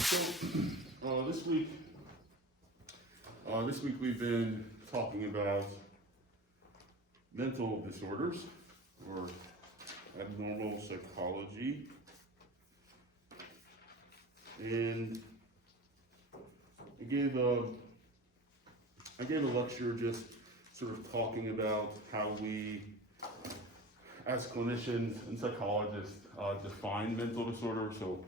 So this week we've been talking about mental disorders or abnormal psychology, and I gave a lecture just sort of talking about how we, as clinicians and psychologists, define mental disorder. So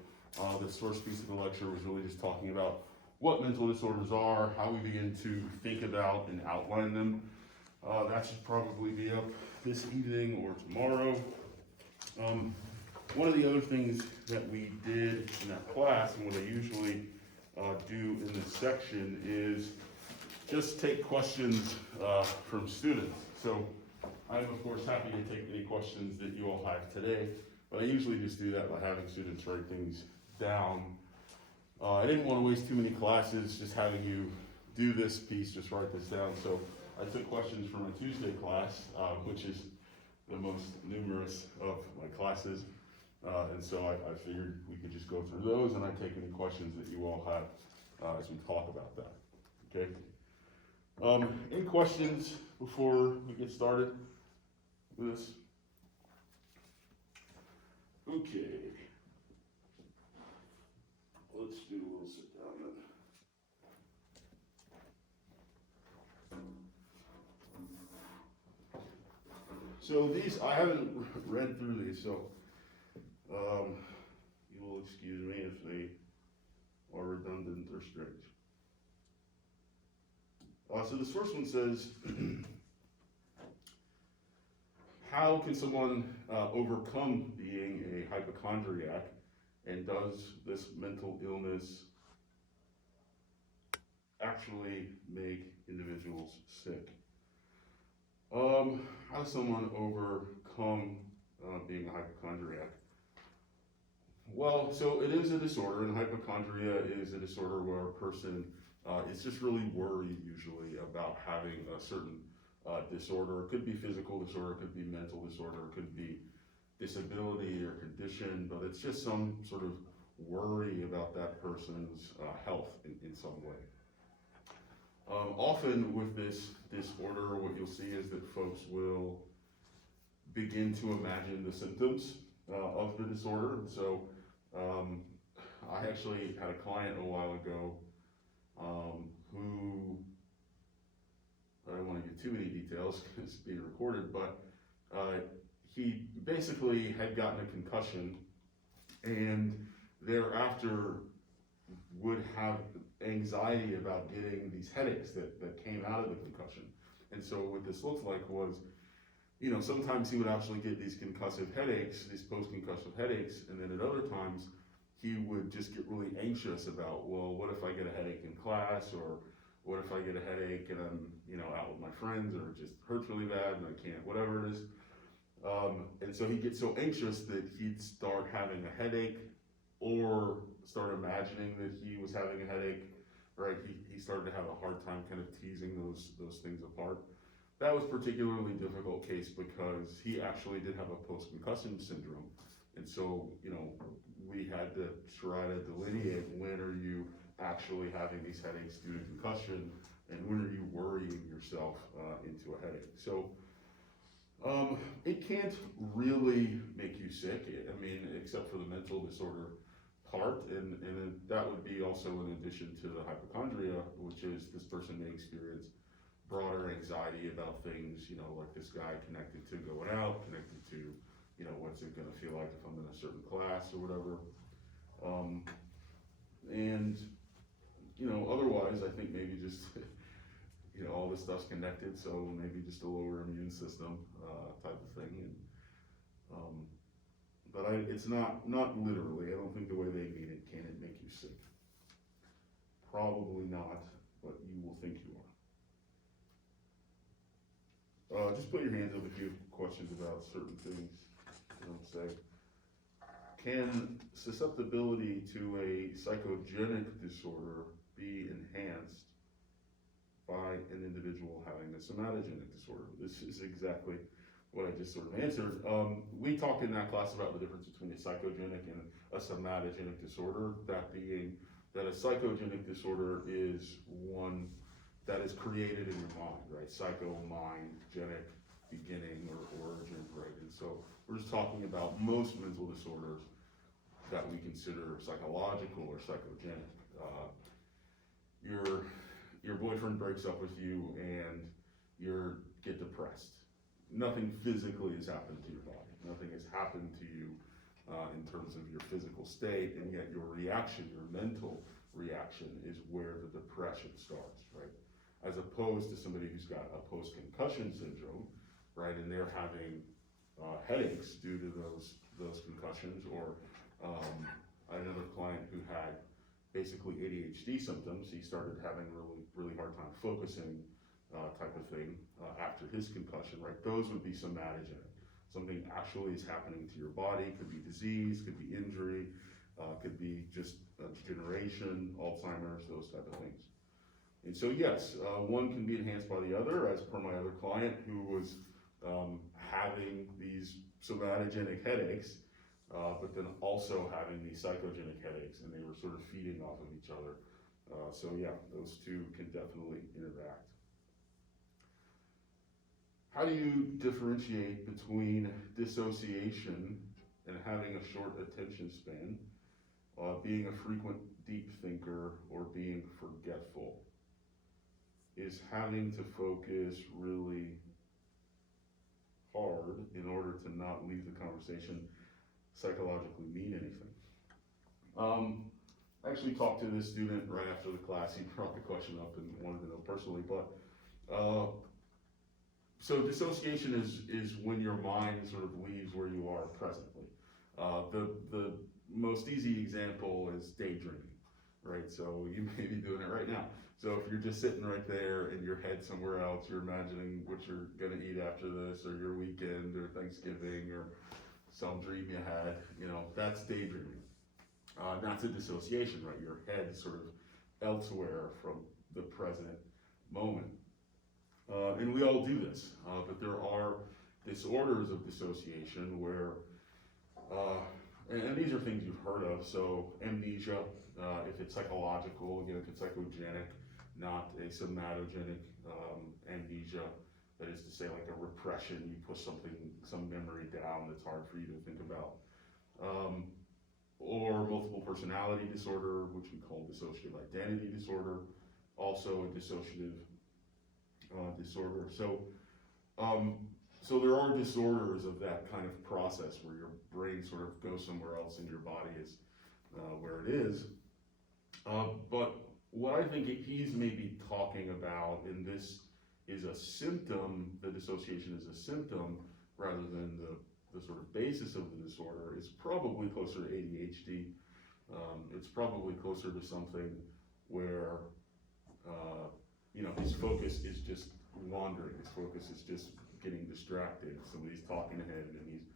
this first piece of the lecture was really just talking about what mental disorders are, how we begin to think about and outline them. That should probably be up this evening or tomorrow. One of the other things that we did in that class, and what I usually do in this section, is just take questions from students. So I'm of course happy to take any questions that you all have today, but I usually just do that by having students write things down. I didn't want to waste too many classes just having you do this piece, just write this down. So I took questions from my Tuesday class, which is the most numerous of my classes. And so I figured we could just go through those, and I take any questions that you all have as we talk about that. Okay. Any questions before we get started with this? Okay. Let's do a little sit down then. So these, I haven't read through these, so you will excuse me if they are redundant or strange. So this first one says, how can someone overcome being a hypochondriac, and does this mental illness actually make individuals sick? How does someone overcome being a hypochondriac? Well, so it is a disorder, and hypochondria is a disorder where a person is just really worried usually about having a certain disorder. It could be physical disorder, it could be mental disorder, it could be disability or condition, but it's just some sort of worry about that person's health in some way. Often with this disorder, what you'll see is that folks will begin to imagine the symptoms of the disorder. And so I actually had a client a while ago who, I don't want to give too many details because it's being recorded, but he basically had gotten a concussion and thereafter would have anxiety about getting these headaches that came out of the concussion. And so what this looked like was, sometimes he would actually get these concussive headaches, these post-concussive headaches, and then at other times he would just get really anxious about, well, what if I get a headache in class, or what if I get a headache and I'm, out with my friends, or it just hurts really bad and I can't, whatever it is. And so he'd get so anxious that he'd start having a headache or start imagining that he was having a headache, right? He started to have a hard time kind of teasing those things apart. That was a particularly difficult case because he actually did have a post-concussion syndrome. And so, we had to try to delineate, when are you actually having these headaches due to concussion, and when are you worrying yourself into a headache. So it can't really make you sick, except for the mental disorder part, and that would be also in addition to the hypochondria, which is this person may experience broader anxiety about things, like this guy connected to going out, connected to, what's it gonna feel like if I'm in a certain class or whatever. And, otherwise I think maybe just, all this stuff's connected, so maybe just a lower immune system type of thing. And, but it's not literally, I don't think the way they mean it, can it make you sick? Probably not, but you will think you are. Just put your hands up if you have questions about certain things. Say, can susceptibility to a psychogenic disorder be enhanced by an individual having a somatogenic disorder? This is exactly what I just sort of answered. We talked in that class about the difference between a psychogenic and a somatogenic disorder, that being that a psychogenic disorder is one that is created in your mind, right? Psycho, mind, genic, beginning or origin, right? And so we're just talking about most mental disorders that we consider psychological or psychogenic. Your boyfriend breaks up with you and you get depressed. Nothing physically has happened to your body. Nothing has happened to you in terms of your physical state, and yet your reaction, your mental reaction, is where the depression starts, right? As opposed to somebody who's got a post-concussion syndrome, right, and they're having headaches due to those concussions, or another client who had basically ADHD symptoms. He started having really hard time focusing, type of thing, after his concussion, right? Those would be somatogenic. Something actually is happening to your body. Could be disease, could be injury, could be just degeneration, Alzheimer's, those type of things. And so yes, one can be enhanced by the other, as per my other client who was having these somatogenic headaches, but then also having these psychogenic headaches, and they were sort of feeding off of each other. So yeah, those two can definitely interact. How do you differentiate between dissociation and having a short attention span, being a frequent deep thinker, or being forgetful? Is having to focus really hard in order to not leave the conversation psychologically mean anything? I actually talked to this student right after the class. He brought the question up and wanted to know personally, but so dissociation is when your mind sort of leaves where you are presently. The most easy example is daydreaming, right? So you may be doing it right now. So if you're just sitting right there and your head's somewhere else, you're imagining what you're gonna eat after this, or your weekend, or Thanksgiving, or some dream you had, that's daydreaming. That's a dissociation, right? Your head's sort of elsewhere from the present moment. And we all do this, but there are disorders of dissociation where, and these are things you've heard of, so amnesia, if it's psychological, again, if it's psychogenic, not a somatogenic amnesia, that is to say like a repression, you push some memory down that's hard for you to think about. Or multiple personality disorder, which we call dissociative identity disorder, also a dissociative disorder. So there are disorders of that kind of process where your brain sort of goes somewhere else and your body is where it is. But what I think he's maybe talking about, and this is a symptom, the dissociation is a symptom rather than the sort of basis of the disorder, is probably closer to ADHD. It's probably closer to something where his focus is just wandering. His focus is just getting distracted. Somebody's talking to him and he's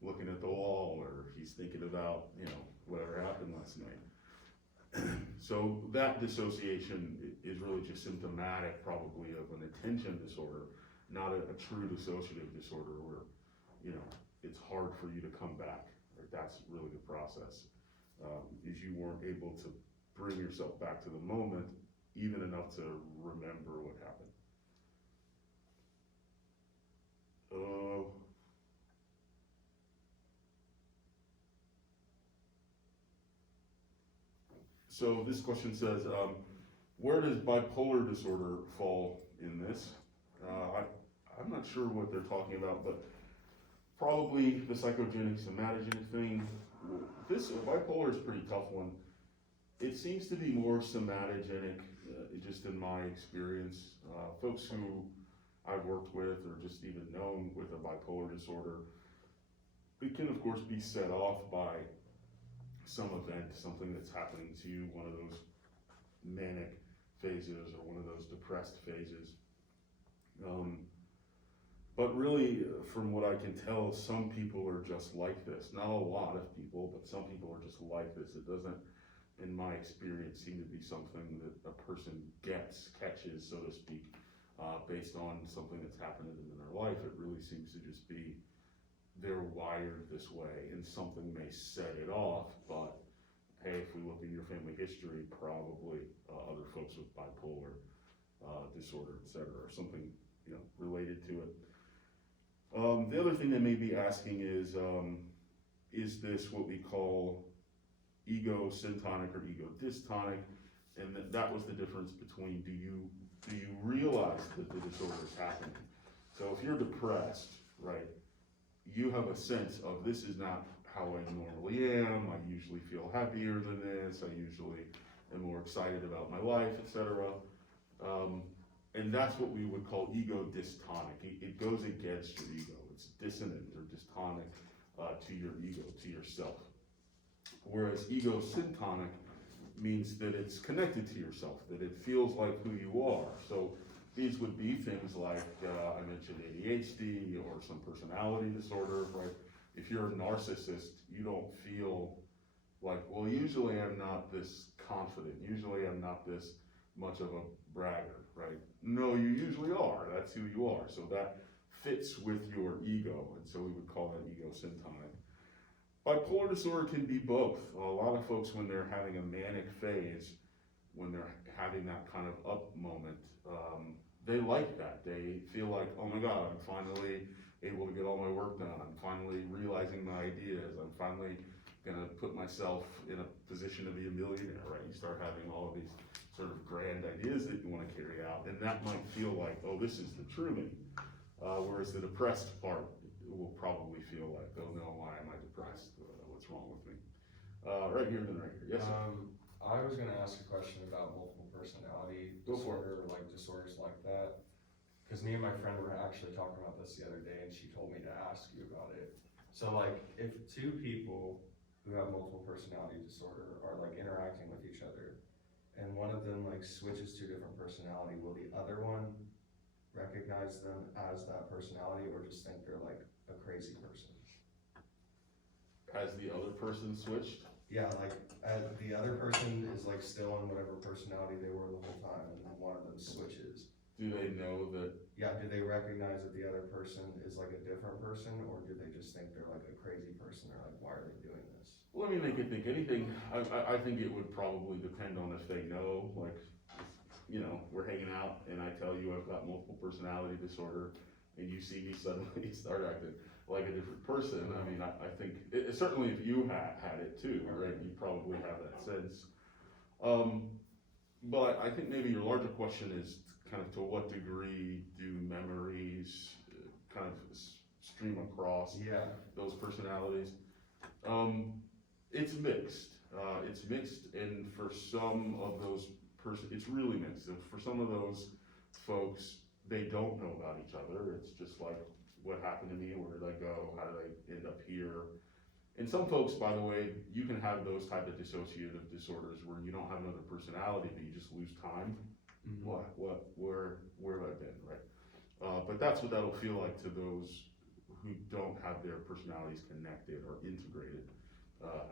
looking at the wall, or he's thinking about, whatever happened last night. So that dissociation is really just symptomatic probably of an attention disorder, not a true dissociative disorder where, it's hard for you to come back. Right? That's really the process. Is you weren't able to bring yourself back to the moment even enough to remember what happened. So this question says, where does bipolar disorder fall in this? I'm not sure what they're talking about, but probably the psychogenic somatogenic thing. This bipolar is a pretty tough one. It seems to be more somatogenic, just in my experience. Folks who I've worked with or just even known with a bipolar disorder, it can of course be set off by some event, something that's happening to you, one of those manic phases or one of those depressed phases. But really, from what I can tell, some people are just like this. Not a lot of people, but some people are just like this. It doesn't, in my experience, seem to be something that a person catches, so to speak, based on something that's happened to them in their life. It really seems to just be they're wired this way, and something may set it off, but hey, if we look in your family history, probably other folks with bipolar disorder, et cetera, or something, you know, related to it. The other thing they may be asking is this what we call ego syntonic or ego dystonic? And that was the difference between do you realize that the disorder is happening? So if you're depressed, right, you have a sense of this is not how I normally am. I usually feel happier than this. I usually am more excited about my life, etc. And that's what we would call ego dystonic. It goes against your ego. It's dissonant or dystonic to your ego, to yourself. Whereas ego syntonic means that it's connected to yourself, that it feels like who you are. So these would be things like, I mentioned ADHD or some personality disorder, right? If you're a narcissist, you don't feel like, well, usually I'm not this confident, usually I'm not this much of a bragger, right? No, you usually are, that's who you are. So that fits with your ego, and so we would call that ego syntonic. Bipolar disorder can be both. A lot of folks, when they're having a manic phase, when they're having that kind of up moment, they like that. They feel like, oh my God, I'm finally able to get all my work done. I'm finally realizing my ideas. I'm finally gonna put myself in a position to be a millionaire, right? You start having all of these sort of grand ideas that you wanna carry out, and that might feel like, oh, this is the true me. Whereas the depressed part will probably feel like, oh no, why am I depressed? What's wrong with me? Right here and then right here. Yes, sir. I was gonna ask a question about multiple personality disorder, like disorders like that. Cause me and my friend were actually talking about this the other day and she told me to ask you about it. So like, if two people who have multiple personality disorder are like interacting with each other and one of them like switches to a different personality, will the other one recognize them as that personality or just think they're like a crazy person? Has the other person switched? Yeah, like the other person is like still in whatever personality they were the whole time and then one of them switches. Do they know that? Yeah, do they recognize that the other person is like a different person or do they just think they're like a crazy person or like, why are they doing this? Well, I mean, they could think anything. I think it would probably depend on if they know, like, you know, we're hanging out and I tell you I've got multiple personality disorder and you see me suddenly start acting like a different person. I mean, I think, certainly if you had it too, right, you probably have that sense. But I think maybe your larger question is kind of to what degree do memories kind of stream across those personalities? It's mixed. It's mixed, and for some of those it's really mixed. And for some of those folks, they don't know about each other. It's just like, what happened to me? Where did I go? How did I end up here? And some folks, by the way, you can have those type of dissociative disorders where you don't have another personality, but you just lose time. Mm-hmm. Where have I been, right? But that's what that'll feel like to those who don't have their personalities connected or integrated,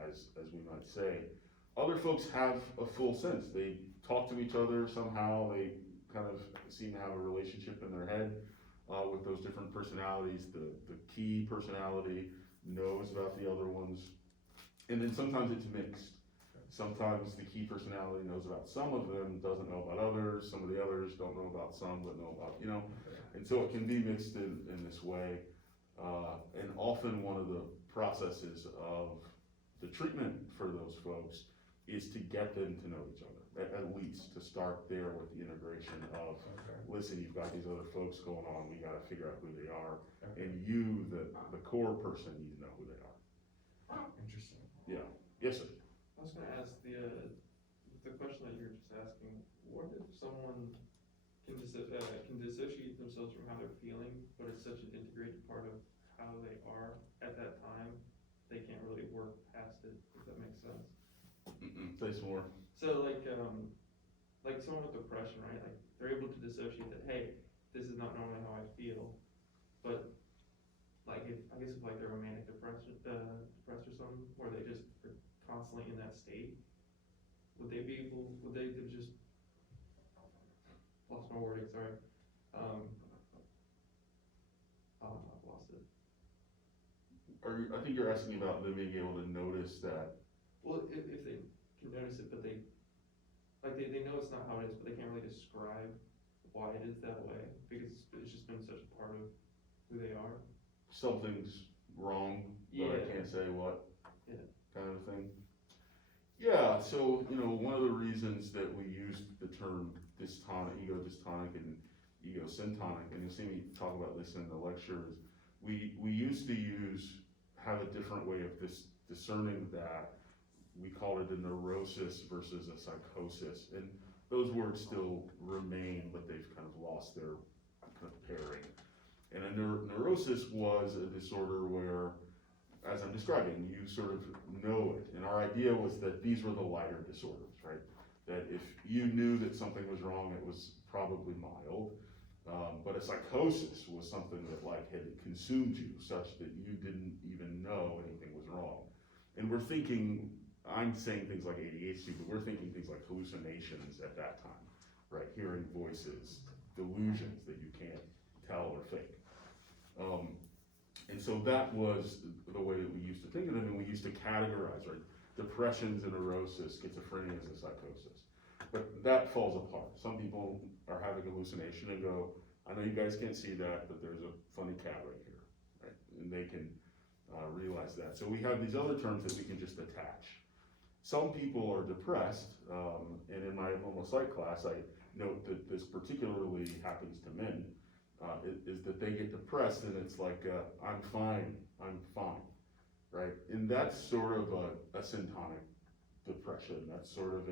as we might say. Other folks have a full sense. They talk to each other somehow. They kind of seem to have a relationship in their head with those different personalities. The key personality knows about the other ones, and then sometimes it's mixed. Sometimes the key personality knows about some of them, doesn't know about others. Some of the others don't know about some, but know about, you know. And so it can be mixed in this way. And often one of the processes of the treatment for those folks is to get them to know each other, at least to start there with the integration of, listen, you've got these other folks going on, we gotta figure out who they are, and you, the core person, need to know who they are. Interesting. Yeah. Yes, sir. I was gonna ask the question that you were just asking, what if someone can dissociate themselves from how they're feeling, but it's such an integrated part of how they are at that time, they can't really work past it, if that makes sense? Say some more. So like someone with depression, right? Like they're able to dissociate that, hey, this is not normally how I feel, but like if like they're a manic depressed or something, where they just are constantly in that state, would they just lost my wording, sorry. I've lost it. I think you're asking about them being able to notice that. Well, if they can notice it, but they know it's not how it is, but they can't really describe why it is that way, because it's just been such a part of who they are. Something's wrong, but I Yeah. can't say what, Yeah. kind of thing. Yeah, so, one of the reasons that we use the term dystonic, ego dystonic and ego syntonic, and you'll see me talk about this in the lecture, is we used to have a different way of discerning that. We called it a neurosis versus a psychosis, and those words still remain, but they've kind of lost their kind of pairing. And a neurosis was a disorder where, as I'm describing, you sort of know it. And our idea was that these were the lighter disorders, right? That if you knew that something was wrong, it was probably mild. But a psychosis was something that had consumed you such that you didn't even know anything was wrong. And I'm saying things like ADHD, but we're thinking things like hallucinations at that time, right? Hearing voices, delusions that you can't tell or fake. And so that was the way that we used to think of them, and we used to categorize, right? Depression's a neurosis, schizophrenia is a psychosis. But that falls apart. Some people are having hallucination and go, I know you guys can't see that, but there's a funny cat right here, right? And they can realize that. So we have these other terms that we can just attach. Some people are depressed, and in my homo psych class, I note that this particularly happens to men, is that they get depressed and it's like, I'm fine, right? And that's sort of a syntonic depression. That's sort of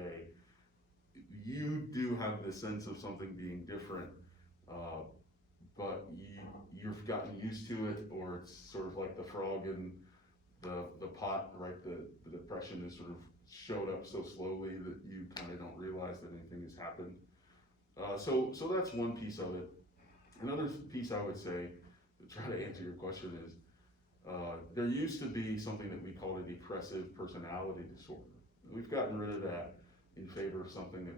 you do have the sense of something being different, but you've gotten used to it, or it's sort of like the frog in the pot, right? The depression is sort of showed up so slowly that you kind of don't realize that anything has happened. So that's one piece of it. Another piece I would say, to try to answer your question, is there used to be something that we called a depressive personality disorder. We've gotten rid of that in favor of something that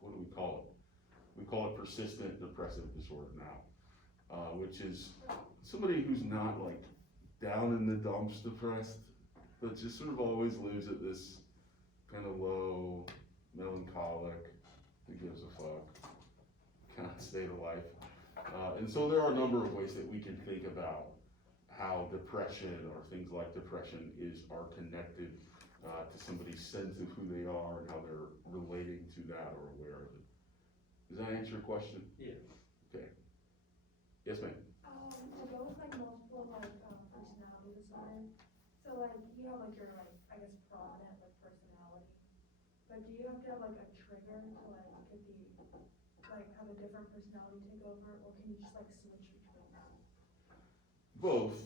what do we call it? We call it persistent depressive disorder now, which is somebody who's not like down in the dumps depressed, but just sort of always lives at this kind of low, melancholic, who gives a fuck kind of state of life. And so there are a number of ways that we can think about how depression or things like depression are connected to somebody's sense of who they are and how they're relating to that or aware of it. Does that answer your question? Yeah. Okay. Yes, ma'am. Are those multiple personality disorders? So you have your I guess prominent personality, but do you have to have a trigger to get the have a different personality take over, or can you just switch between them? Both.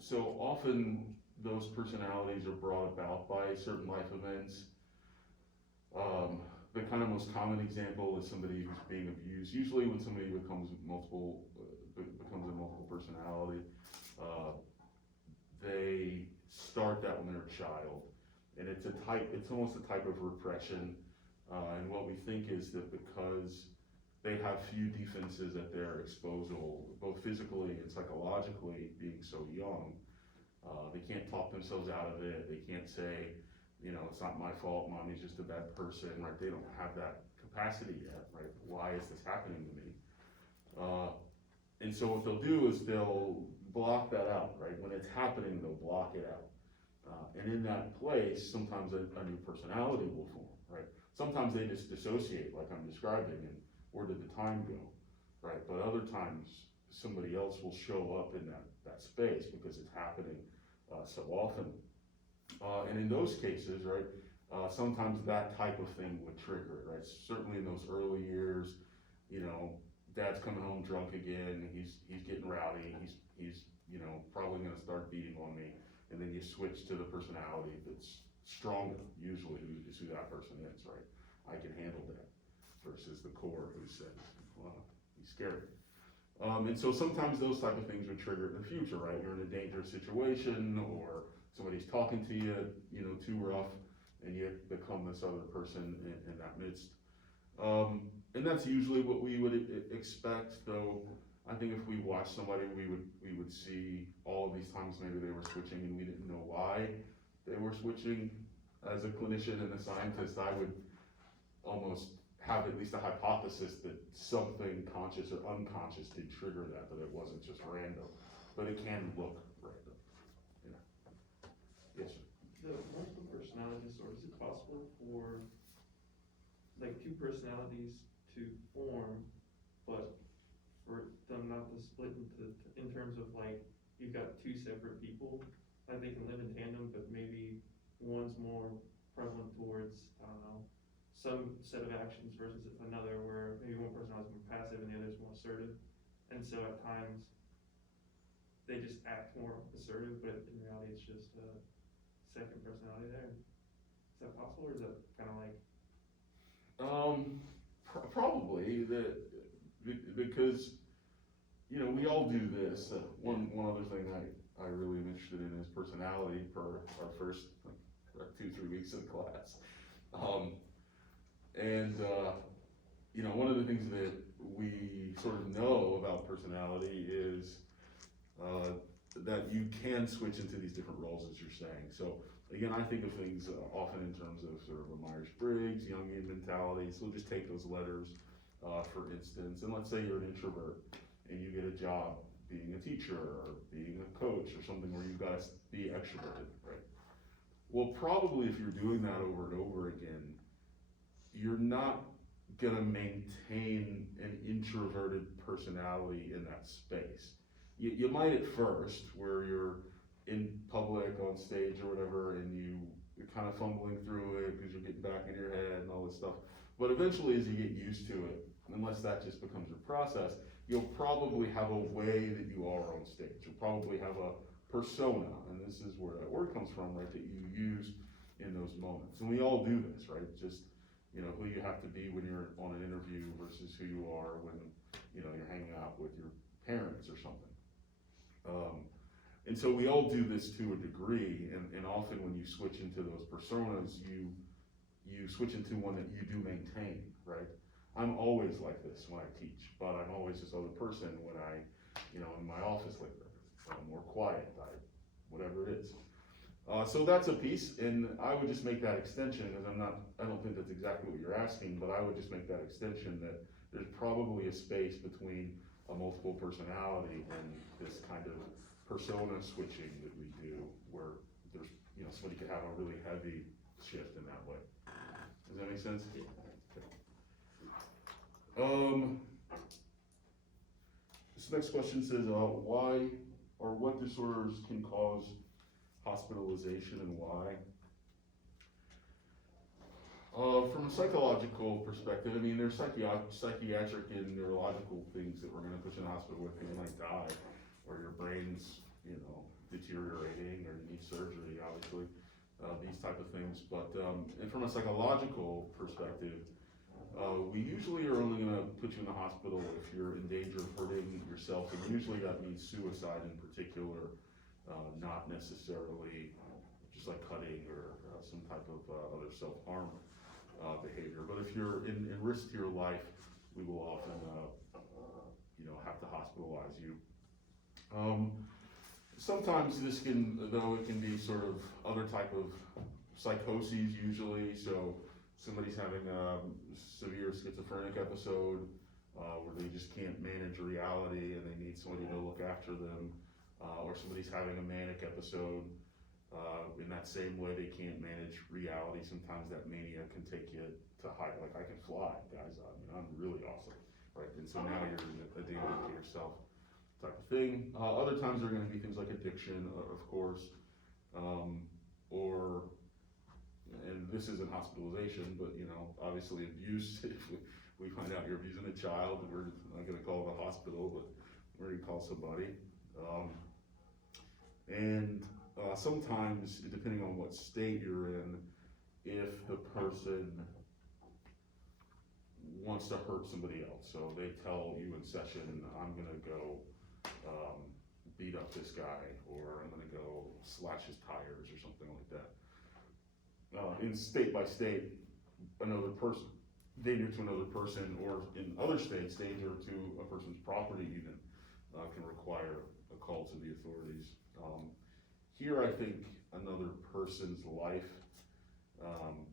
So often those personalities are brought about by certain life events. The kind of most common example is somebody who's being abused. Usually when somebody becomes a multiple personality, they start that when they're a child. And it's almost a type of repression. And what we think is that because they have few defenses at their disposal, both physically and psychologically, being so young, they can't talk themselves out of it. They can't say, it's not my fault, mommy's just a bad person, right? They don't have that capacity yet, right? Why is this happening to me? And so what they'll do is they'll block that out, right? When it's happening, they'll block it out. And in that place, sometimes a new personality will form, right? Sometimes they just dissociate, like I'm describing, and where did the time go, right? But other times, somebody else will show up in that space because it's happening so often. And in those cases, right, sometimes that type of thing would trigger it, right? Certainly in those early years, dad's coming home drunk again, he's getting rowdy, he's probably gonna start beating on me. And then you switch to the personality that's stronger, usually, is who that person is, right? I can handle that, versus the core who says, well, he's scared. And so sometimes those type of things would trigger in the future, right? You're in a dangerous situation, or somebody's talking to you, too rough, and you become this other person in that midst. And that's usually what we would expect, though. I think if we watched somebody, we would see all of these times maybe they were switching and we didn't know why they were switching. as a clinician and a scientist, I would almost have at least a hypothesis that something conscious or unconscious did trigger that it wasn't just random, but it can look random, you know. Yes, sir. The multiple personality disorder, is it possible for like two personalities to form, but for them not to split into, in terms of like, you've got two separate people, like they can live in tandem, but maybe one's more prevalent towards, I don't know, some set of actions versus another, where maybe one personality is more passive and the other is more assertive, and so at times they just act more assertive, but in reality it's just a second personality there. Is that possible, or is that kind of like? Probably because, you know, we all do this. One other thing I really am interested in is personality for our first like 2-3 weeks of the class. You know, one of the things that we sort of know about personality is that you can switch into these different roles, as you're saying. So again, I think of things often in terms of sort of a Myers-Briggs, Jungian mentality. So we'll just take those letters, for instance, and let's say you're an introvert and you get a job being a teacher or being a coach or something where you've got to be extroverted, right? Well, probably if you're doing that over and over again, you're not gonna maintain an introverted personality in that space. You might at first, where you're in public, on stage or whatever, and you're kind of fumbling through it because you're getting back in your head and all this stuff. But eventually, as you get used to it, unless that just becomes your process, you'll probably have a way that you are on stage. You'll probably have a persona, and this is where that word comes from, right, that you use in those moments. And we all do this, right? Just, you know, who you have to be when you're on an interview versus who you are when, you know, you're hanging out with your parents or something. And so we all do this to a degree, and often when you switch into those personas, you switch into one that you do maintain, right? I'm always like this when I teach, but I'm always this other person when I, you know, in my office later. I'm more quiet, whatever it is. So that's a piece, and I would just make that extension, because I don't think that's exactly what you're asking, but I would just make that extension that there's probably a space between a multiple personality and this kind of persona switching that we do, where there's, you know, somebody could have a really heavy shift in that way. Does that make sense? Yeah. This next question says, why or what disorders can cause hospitalization and why? From a psychological perspective, I mean, there's psychiatric and neurological things that we're gonna put you in the hospital with, and you might die, or your brain's, you know, deteriorating, or you need surgery, obviously, these type of things. But, and from a psychological perspective, we usually are only gonna put you in the hospital if you're in danger of hurting yourself, and usually that means suicide in particular, not necessarily just like cutting or some type of other self-harm behavior. But if you're in risk to your life, we will often, you know, have to hospitalize you. Sometimes this can, though, it can be sort of other type of psychoses usually. So somebody's having a severe schizophrenic episode where they just can't manage reality and they need somebody to look after them, or somebody's having a manic episode. In that same way, they can't manage reality. Sometimes that mania can take you to high, like I can fly, guys. I mean, I'm really awesome, right? And so now you're a danger to yourself type of thing. Other times there are going to be things like addiction, of course, or, and this isn't hospitalization, but you know, obviously abuse. If we find out you're abusing a child, we're not going to call the hospital, but we're going to call somebody. Sometimes, depending on what state you're in, if the person wants to hurt somebody else, so they tell you in session, I'm gonna go beat up this guy, or I'm gonna go slash his tires, or something like that. In state by state, another person, danger to another person, or in other states, danger to a person's property even, can require a call to the authorities. Here, I think another person's life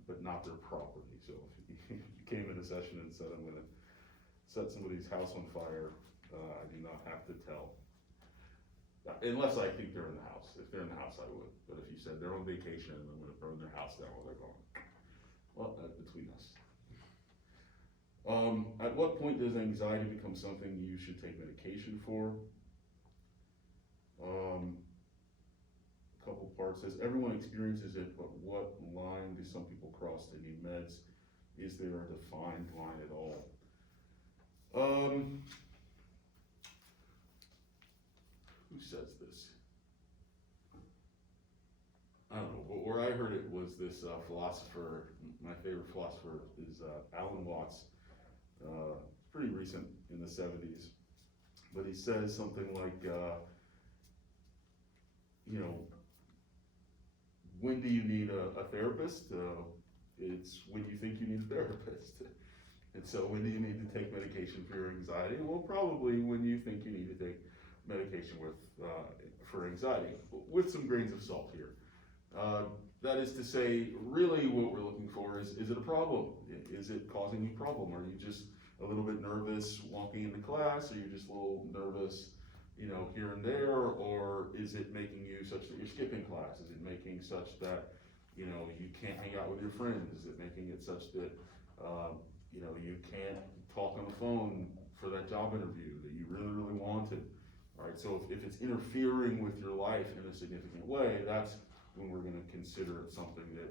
but not their property. So if you came in a session and said, I'm gonna set somebody's house on fire, I do not have to tell. Unless I think they're in the house. If they're in the house, I would. But if you said they're on vacation and I'm gonna burn their house down while they're gone, well, that's between us. At what point does anxiety become something you should take medication for? A couple parts says, everyone experiences it, but what line do some people cross to need meds? Is there a defined line at all? Who says this? I don't know, but where I heard it was this philosopher, my favorite philosopher is Alan Watts. It's pretty recent, in the 70s, but he says something like, you know, when do you need a therapist? It's when you think you need a therapist. And so when do you need to take medication for your anxiety? Well, probably when you think you need to take medication for anxiety, with some grains of salt here. That is to say, really what we're looking for is it a problem? Is it causing you a problem? Are you just a little bit nervous walking into class? Are you just a little nervous, you know, here and there? Or is it making you such that you're skipping class? Is it making such that, you know, you can't hang out with your friends? Is it making it such that, you know, you can't talk on the phone for that job interview that you really, really wanted? All right, so if it's interfering with your life in a significant way, that's when we're gonna consider it something that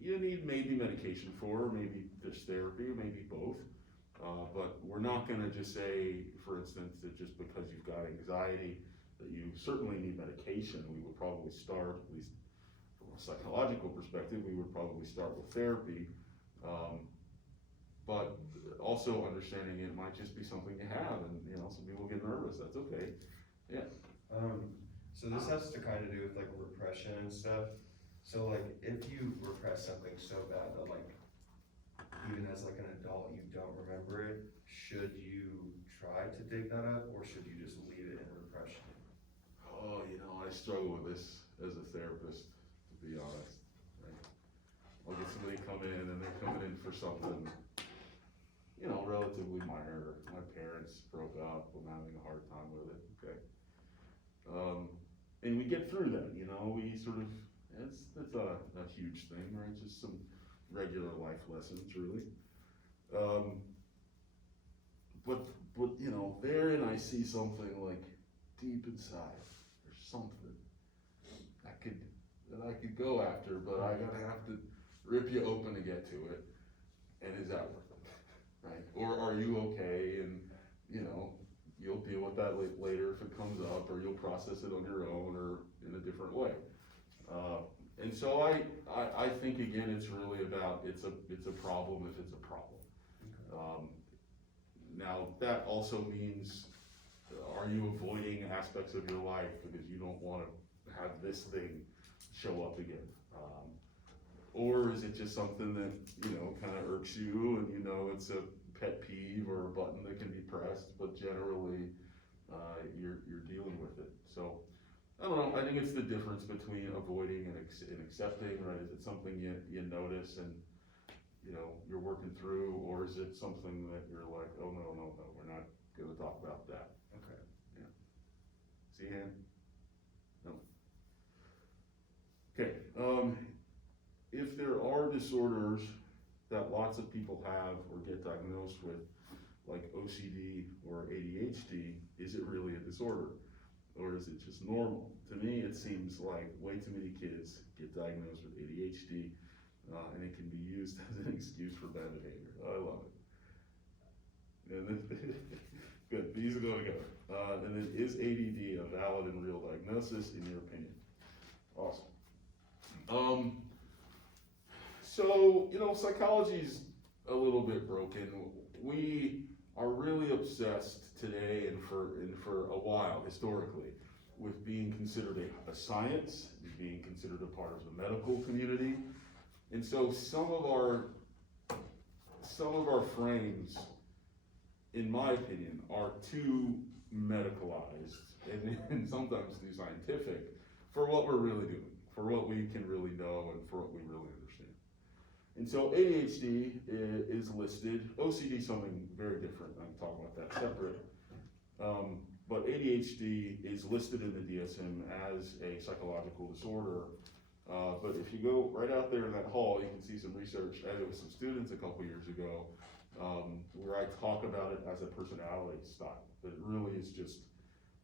you need maybe medication for, maybe there's therapy, maybe both. But we're not gonna just say, for instance, that just because you've got anxiety, that you certainly need medication. We would probably start, at least from a psychological perspective, we would probably start with therapy. But also understanding it might just be something you have, and you know, some people get nervous, that's okay. Yeah. So this has to kind of do with like repression and stuff. So like if you repress something so bad that like even as like an adult you don't remember it, should you try to dig that up or should you just leave it in repression? Oh, you know, I struggle with this as a therapist, to be honest. Right? I'll get somebody come in and they're coming in for something, you know, relatively minor. My parents broke up, I'm having a hard time with it, okay. And we get through that, you know, we sort of, it's a huge thing, right? Just some regular life lessons, really. But you know, therein I see something like deep inside, there's something that I could go after, but I gotta have to rip you open to get to it. And is that worth it, right? Or are you okay? And you know, you'll deal with that later if it comes up, or you'll process it on your own or in a different way. And so I think again, it's really about, it's a problem if it's a problem. Okay. Now that also means, are you avoiding aspects of your life because you don't want to have this thing show up again? Or is it just something that, you know, kind of irks you and you know it's a pet peeve or a button that can be pressed, but generally you're dealing with it. So I don't know, I think it's the difference between avoiding and accepting, right? Is it something you notice and you know you're working through, or is it something that you're like, oh no, we're not gonna talk about that? Okay. Yeah. See hand? No. Okay, if there are disorders that lots of people have or get diagnosed with, like OCD or ADHD, is it really a disorder? Or is it just normal? To me, it seems like way too many kids get diagnosed with ADHD, and it can be used as an excuse for bad behavior. I love it. And then, good, these are going together. And then, is ADD a valid and real diagnosis in your opinion? Awesome. So, you know, psychology's a little bit broken. We are really obsessed today and for a while, historically, with being considered a science, being considered a part of the medical community. And so some of our frames, in my opinion, are too medicalized and sometimes too scientific for what we're really doing, for what we can really know and for what we really understand. And so ADHD is listed, OCD is something very different, I can talk about that separate. But ADHD is listed in the DSM as a psychological disorder. But if you go right out there in that hall, you can see some research. I did with some students a couple years ago, where I talk about it as a personality style. But it really is just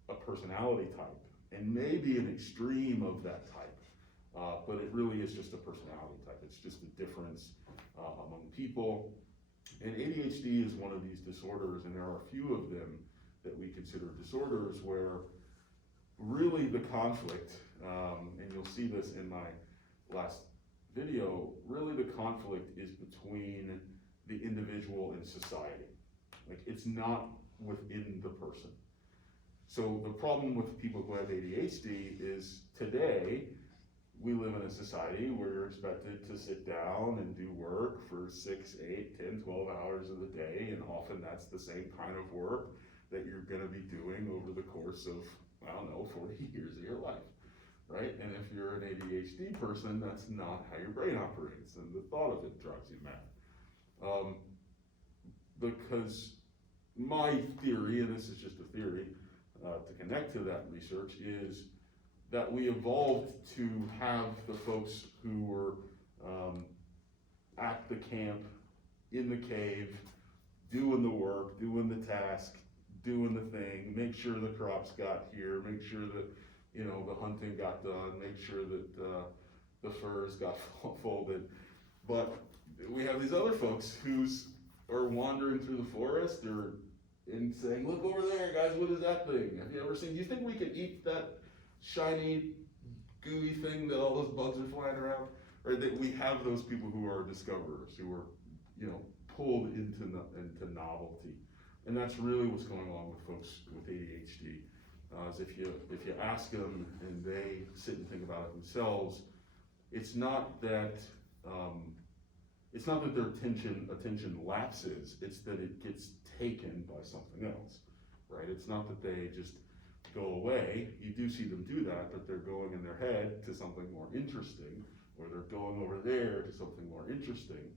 a personality type, and maybe an extreme of that type. But it really is just a personality type. It's just a difference among people. And ADHD is one of these disorders, and there are a few of them that we consider disorders where really the conflict, and you'll see this in my last video, really the conflict is between the individual and society. Like, it's not within the person. So the problem with people who have ADHD is today, we live in a society where you're expected to sit down and do work for 6, 8, 10, 12 hours of the day, and often that's the same kind of work that you're gonna be doing over the course of, I don't know, 40 years of your life, right? And if you're an ADHD person, that's not how your brain operates, and the thought of it drives you mad. Because my theory, and this is just a theory, to connect to that research, is that we evolved to have the folks who were at the camp, in the cave, doing the work, doing the task, doing the thing, make sure the crops got here, make sure that, you know, the hunting got done, make sure that the furs got folded. But we have these other folks who's are wandering through the forest or and saying, look over there, guys, what is that thing? Have you ever seen, do you think we could eat that shiny, gooey thing that all those bugs are flying around? Or that we have those people who are discoverers, who are, you know, pulled into novelty. And that's really what's going on with folks with ADHD. Is if you ask them and they sit and think about it themselves, it's not that their attention lapses, it's that it gets taken by something else, right? It's not that they just go away. You do see them do that, but they're going in their head to something more interesting, or they're going over there to something more interesting.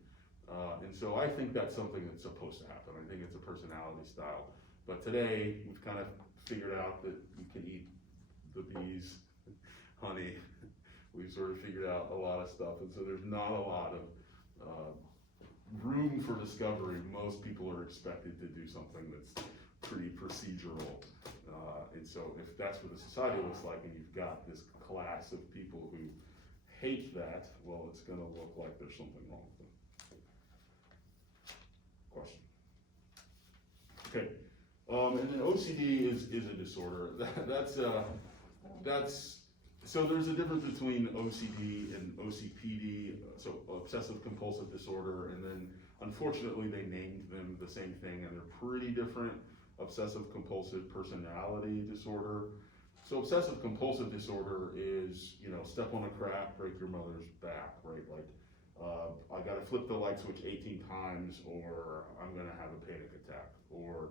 And so I think that's something that's supposed to happen. I think it's a personality style. But today, we've kind of figured out that we can eat the bees, honey. We've sort of figured out a lot of stuff. And so there's not a lot of room for discovery. Most people are expected to do something that's pretty procedural. And so if that's what the society looks like, and you've got this class of people who hate that, well, it's gonna look like there's something wrong with them. Question? Okay, and then OCD is a disorder. So there's a difference between OCD and OCPD, so obsessive compulsive disorder, and then unfortunately they named them the same thing, and they're pretty different. Obsessive compulsive personality disorder. So obsessive compulsive disorder is, you know, step on a crack, break your mother's back, right? Like, I gotta flip the light switch 18 times, or I'm gonna have a panic attack, or,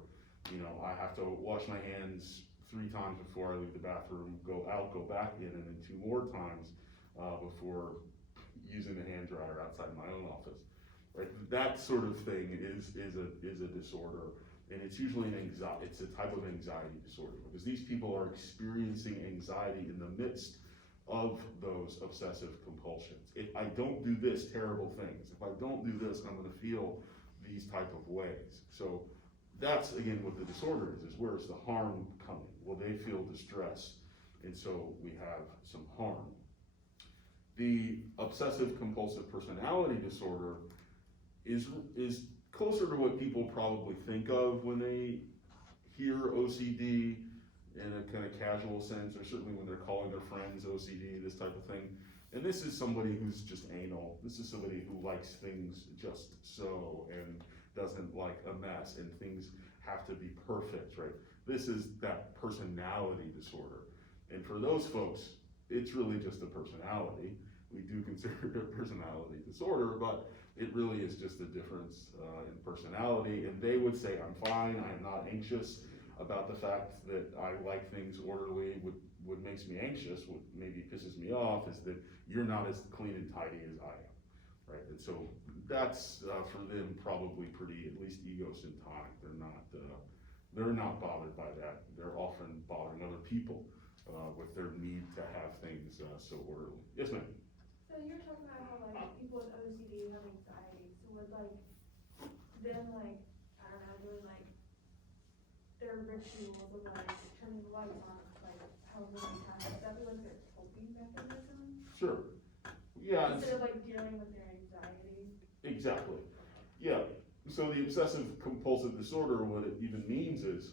you know, I have to wash my hands 3 times before I leave the bathroom, go out, go back in, and then 2 more times before using the hand dryer outside my own office. Right? That sort of thing is a disorder, and it's usually it's a type of anxiety disorder, because these people are experiencing anxiety in the midst of those obsessive compulsions. If I don't do this, terrible things. If I don't do this, I'm gonna feel these type of ways. So that's again what the disorder is where's the harm coming? Well, they feel distress, and so we have some harm. The obsessive compulsive personality disorder is closer to what people probably think of when they hear OCD in a kind of casual sense, or certainly when they're calling their friends OCD, this type of thing. And this is somebody who's just anal. This is somebody who likes things just so, and doesn't like a mess, and things have to be perfect, right? This is that personality disorder. And for those folks, it's really just a personality. We do consider it a personality disorder, but it really is just a difference in personality. And they would say, I'm fine, I am not anxious about the fact that I like things orderly. What makes me anxious, what maybe pisses me off, is that you're not as clean and tidy as I am. right? And so that's, for them, probably pretty, at least egosyntonic. They're not bothered by that. They're often bothering other people, with their need to have things, so orderly. Yes, ma'am? So you're talking about how like people with OCD have anxiety, so would like them like, I don't know, doing like their rituals of like turning the lights on, like however many times, would that be like their coping mechanism? Sure. Yeah, it's, Instead of like dealing with their anxiety? exactly. Yeah, so the obsessive compulsive disorder, what it even means is,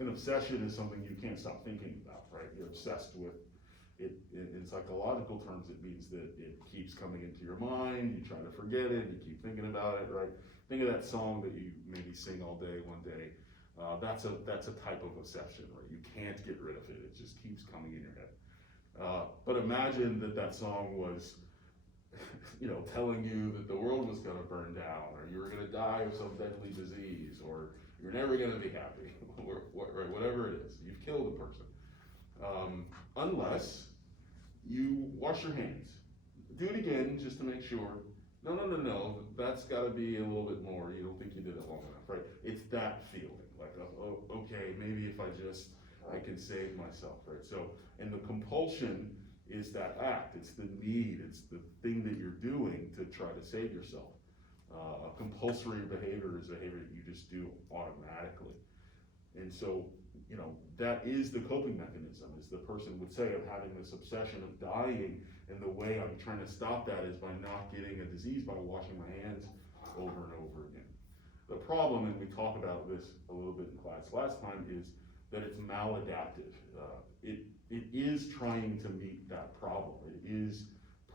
an obsession is something you can't stop thinking about, right? You're obsessed with it. In psychological terms, it means that it keeps coming into your mind, you try to forget it, you keep thinking about it, right? Think of that song that you maybe sing all day, one day. That's a type of obsession, right? You can't get rid of it, it just keeps coming in your head. But imagine that song was, telling you that the world was gonna burn down, or you were gonna die of some deadly disease, or you're never gonna be happy, or right, whatever it is, you've killed a person. Unless you wash your hands. Do it again, just to make sure. No, that's gotta be a little bit more, you don't think you did it long enough, right? It's that feeling, like, oh, okay, maybe if I can save myself, right? So, and the compulsion is that act, it's the need, it's the thing that you're doing to try to save yourself. A compulsory behavior is behavior that you just do automatically. And so, that is the coping mechanism, as the person would say, of having this obsession of dying, and the way I'm trying to stop that is by not getting a disease, by washing my hands over and over again. The problem, and we talked about this a little bit in class last time, is that it's maladaptive. It is trying to meet that problem. It is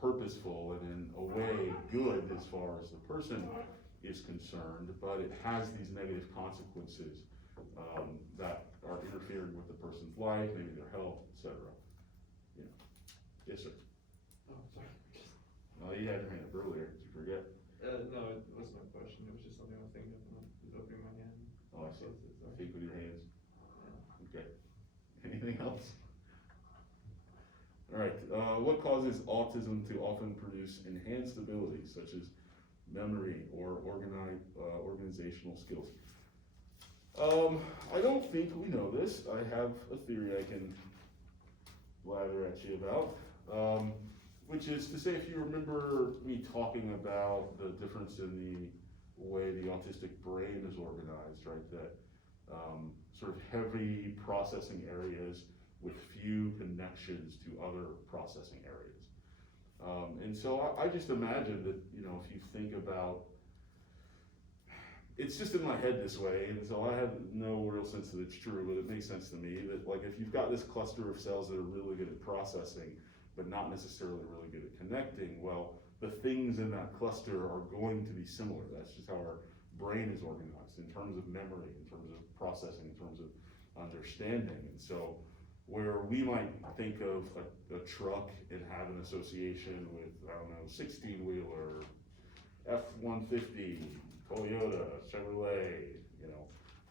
purposeful and in a way good as far as the person is concerned, but it has these negative consequences that are interfering with the person's life, maybe their health, etc. Yes, sir. Oh, sorry. Oh, you had your hand up earlier. Did you forget? No, it wasn't a question, it was just something I was thinking of when I was opening my hand. Oh, I see. Sorry. Think with your hands. Yeah. Okay. Anything else? All right. What causes autism to often produce enhanced abilities such as memory or organizational skills? I don't think we know this. I have a theory I can blather at you about, which is to say, if you remember me talking about the difference in the way the autistic brain is organized, right? That sort of heavy processing areas with few connections to other processing areas. And so I just imagine that, if you think about, it's just in my head this way, and so I have no real sense that it's true, but it makes sense to me that, like, if you've got this cluster of cells that are really good at processing, but not necessarily really good at connecting, well, the things in that cluster are going to be similar. That's just how our brain is organized in terms of memory, in terms of processing, in terms of understanding. And so where we might think of a truck and have an association with, I don't know, 16-wheeler, F-150, Toyota, Chevrolet,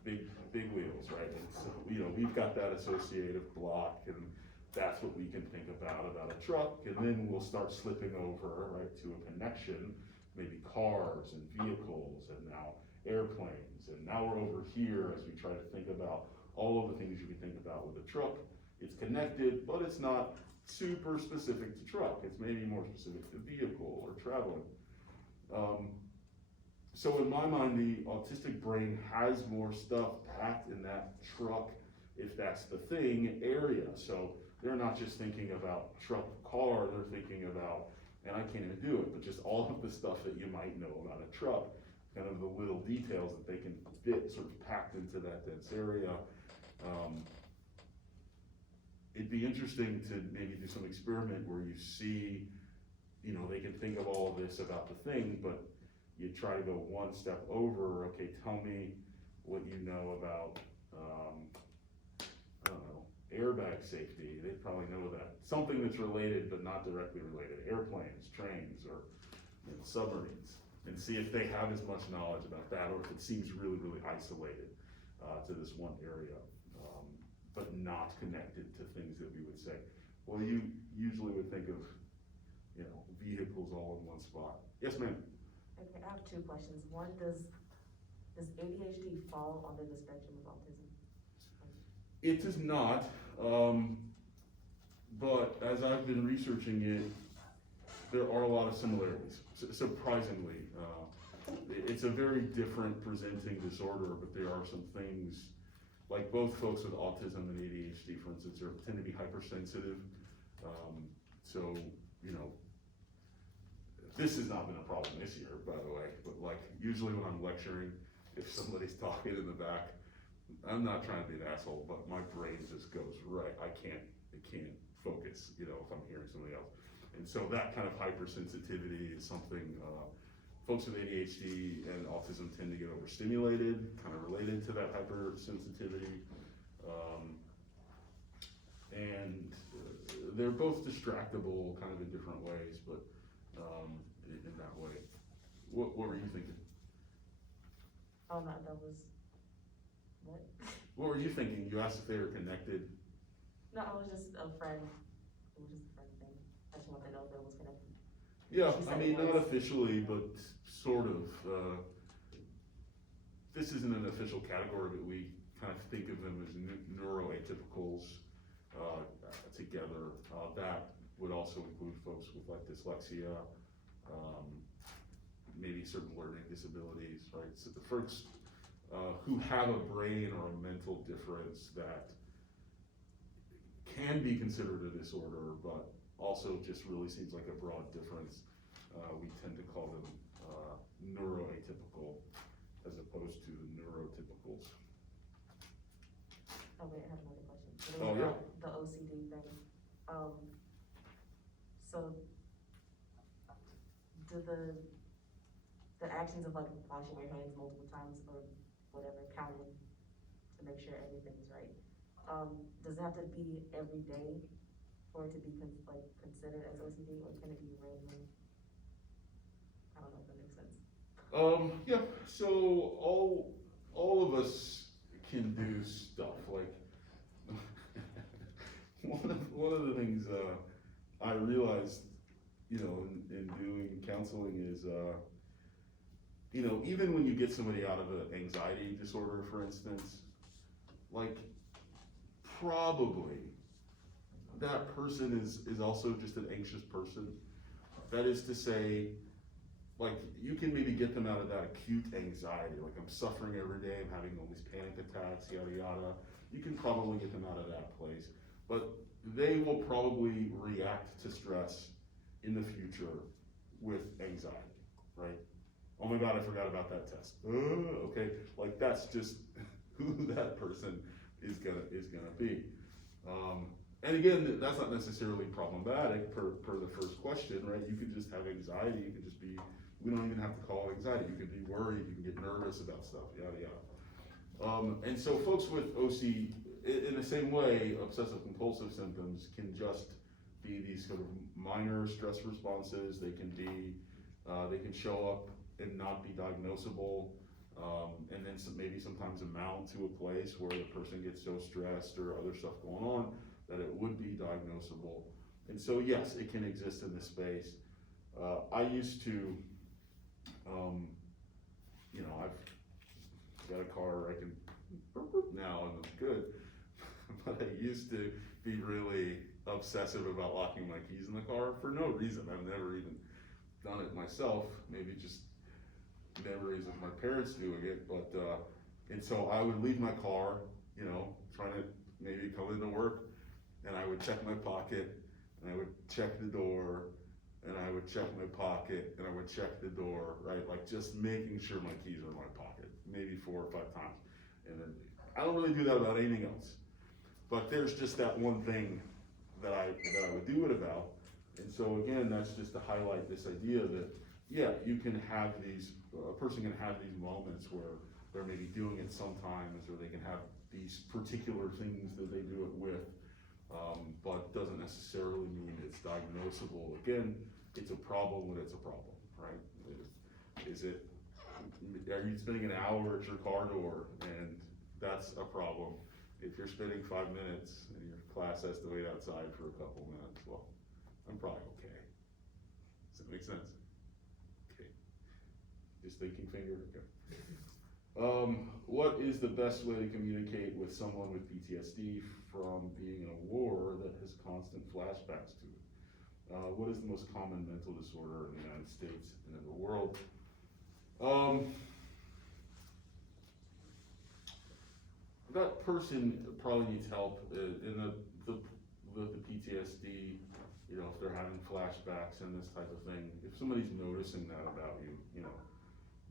big wheels, right? And so, we've got that associative block, and that's what we can think about a truck, and then we'll start slipping over, right, to a connection, maybe cars and vehicles, and now airplanes, and now we're over here as we try to think about all of the things you can think about with a truck. It's connected, but it's not super specific to truck. It's maybe more specific to vehicle or traveling. So in my mind, the autistic brain has more stuff packed in that truck, if that's the thing, area. So they're not just thinking about truck, car, they're thinking about, and I can't even do it, but just all of the stuff that you might know about a truck, kind of the little details that they can fit sort of packed into that dense area. It'd be interesting to maybe do some experiment where you see, they can think of all of this about the thing, but you try to go one step over. Okay, tell me what you know about, I don't know, airbag safety. They probably know that. Something that's related but not directly related. Airplanes, trains, or submarines. And see if they have as much knowledge about that, or if it seems really, really isolated to this one area, but not connected to things that we would say. Well, you usually would think of, vehicles all in one spot. Yes, ma'am? Okay, I have two questions. One, does ADHD fall under the spectrum of autism? It does not, but as I've been researching it, there are a lot of similarities, surprisingly. It's a very different presenting disorder, but there are some things, like both folks with autism and ADHD, for instance, tend to be hypersensitive. So, this has not been a problem this year, by the way, but like usually when I'm lecturing, if somebody's talking in the back, I'm not trying to be an asshole, but my brain just goes right. I can't focus, if I'm hearing somebody else. And so that kind of hypersensitivity is something, folks with ADHD and autism tend to get overstimulated, kind of related to that hypersensitivity. And they're both distractible kind of in different ways, but in that way. What were you thinking? Oh, no, that was, what? What were you thinking? You asked if they were connected. No, I was just a friend. It was just a friend thing. I just wanted to know if it was connected. Yeah, She I said mean, it not was. officially, but sort of. This isn't an official category, but we kind of think of them as neuroatypicals together. That would also include folks with like dyslexia, maybe certain learning disabilities, right? So the folks who have a brain or a mental difference that can be considered a disorder, but also just really seems like a broad difference. We tend to call them neuroatypical as opposed to neurotypicals. Oh, wait, I have another question. So Oh, there yeah. was the OCD thing. So do the actions of like washing your hands multiple times or whatever, counting to make sure everything's right, does it have to be every day for it to be considered as OCD, or can it be random? I don't know if that makes sense. Yeah, so all of us can do stuff, like, one of the things, I realized, in doing counseling is, even when you get somebody out of an anxiety disorder, for instance, like, probably that person is also just an anxious person. That is to say, like, you can maybe get them out of that acute anxiety, like I'm suffering every day, I'm having all these panic attacks, yada yada. You can probably get them out of that place, but they will probably react to stress in the future with anxiety, right? Oh my God, I forgot about that test. Okay, like that's just who that person is gonna be. And again, that's not necessarily problematic per the first question, right? You could just have anxiety, you could just be, we don't even have to call it anxiety, you could be worried, you can get nervous about stuff, yada yada. And so folks with OC, in the same way, obsessive compulsive symptoms can just be these sort of minor stress responses. They can be, they can show up and not be diagnosable, and then maybe sometimes amount to a place where the person gets so stressed or other stuff going on that it would be diagnosable. And so yes, it can exist in this space. I used to, I've got a car I can now and I'm good, but I used to be really obsessive about locking my keys in the car for no reason. I've never even done it myself, maybe just memories of my parents doing it, but, and so I would leave my car, trying to maybe come into work, and I would check my pocket, and I would check the door, and I would check my pocket, and I would check the door, right? Like just making sure my keys are in my pocket, maybe 4 or 5 times. And then I don't really do that about anything else. But there's just that one thing that I would do it about. And so again, that's just to highlight this idea that, yeah, you can have these, a person can have these moments where they're maybe doing it sometimes, or they can have these particular things that they do it with, but doesn't necessarily mean it's diagnosable. Again, it's a problem when it's a problem, right? Are you spending an hour at your car door, and that's a problem? If you're spending 5 minutes and your class has to wait outside for a couple minutes, well, I'm probably okay. Does that make sense? Okay. Just thinking finger, okay. What is the best way to communicate with someone with PTSD from being in a war that has constant flashbacks to it? What is the most common mental disorder in the United States and in the world? That person probably needs help in the PTSD, you know, if they're having flashbacks and this type of thing. If somebody's noticing that about you, you know,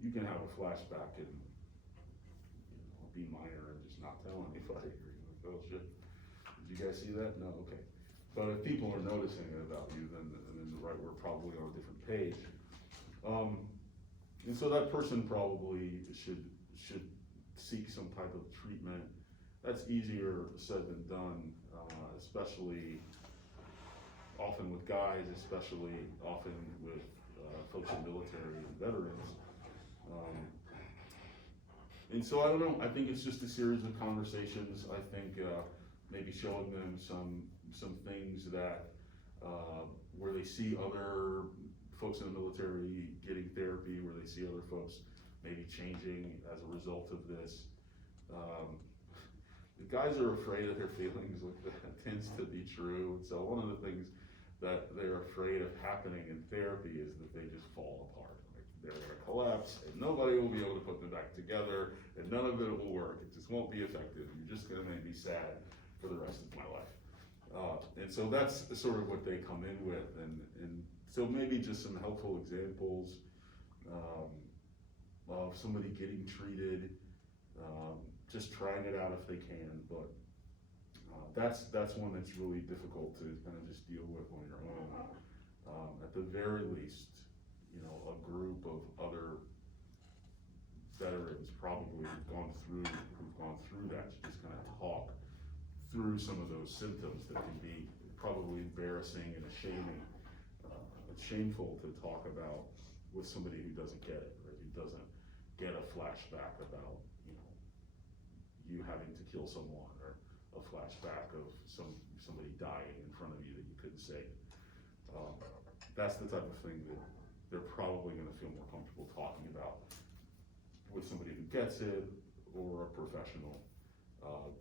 you can have a flashback and, you know, be minor and just not tell anybody. You're like, oh shit, did you guys see that? No, okay. But if people are noticing it about you, then we're probably on a different page. And so that person probably should seek some type of treatment. That's easier said than done, especially often with guys, especially often with folks in military and veterans. And so I don't know, I think it's just a series of conversations. I think maybe showing them some things that where they see other folks in the military getting therapy, where they see other folks maybe changing as a result of this. The guys are afraid of their feelings, like that tends to be true. So one of the things that they're afraid of happening in therapy is that they just fall apart. Like they're gonna collapse and nobody will be able to put them back together and none of it will work. It just won't be effective. You're just gonna make me sad for the rest of my life. And so that's sort of what they come in with, and so maybe just some helpful examples of somebody getting treated, just trying it out if they can, but that's one that's really difficult to kind of just deal with on your own. At the very least, you know, a group of other veterans probably who've gone through that to just kind of talk through some of those symptoms that can be probably embarrassing and shaming. It's shameful to talk about with somebody who doesn't get it, right? Who doesn't get a flashback about, you know, you having to kill someone, or a flashback of somebody dying in front of you that you couldn't save. That's the type of thing that they're probably gonna feel more comfortable talking about with somebody who gets it, or a professional.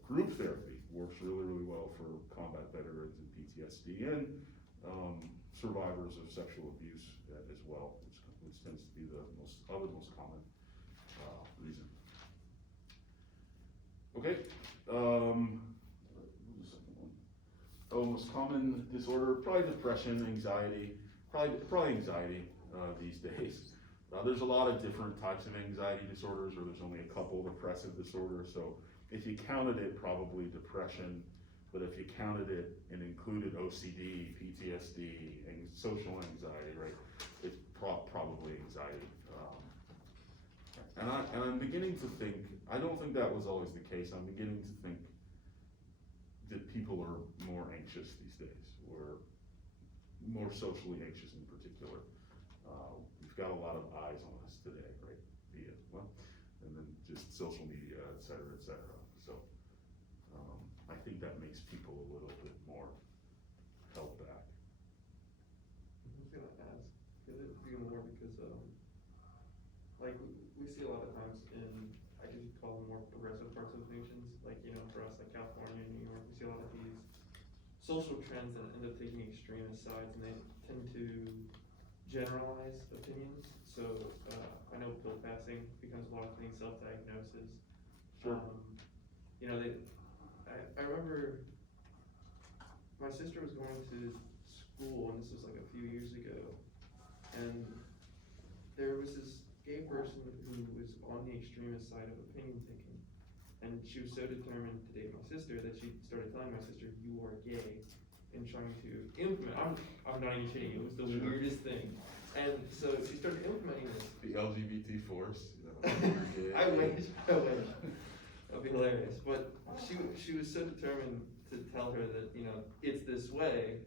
Group therapy works really, really well for combat veterans and PTSD, and survivors of sexual abuse as well, which tends to be the most common reason. Okay, what was the second one? Oh, most common disorder, probably depression, anxiety, probably anxiety these days. There's a lot of different types of anxiety disorders, or there's only a couple depressive disorders, so if you counted it, probably depression, but if you counted it and included OCD, PTSD, and social anxiety, right, it's probably anxiety. And I'm beginning to think, I don't think that was always the case, I'm beginning to think that people are more anxious these days, or more socially anxious in particular. We've got a lot of eyes on us today, right, via, well, and then just social media, et cetera, et cetera. So I think that makes people a little bit more held back. I was gonna ask, could it be more because, like, we see a lot of times in, I guess you'd call them more progressive parts of nations, like, you know, for us, like California, New York, we see a lot of these social trends that end up taking extremist sides, and they tend to generalize opinions. So, I know pill passing becomes a lot of things, self-diagnosis. Sure. You know, I remember my sister was going to school, and this was like a few years ago, and there was this gay person who was on the extremist side of opinion taking, and she was so determined to date my sister that she started telling my sister, "You are gay," and trying to implement. I'm not even kidding. It was the weirdest thing, and so she started implementing this. The LGBT force. You know, I wish. That'd be hilarious. But she was so determined to tell her that, you know, it's this way,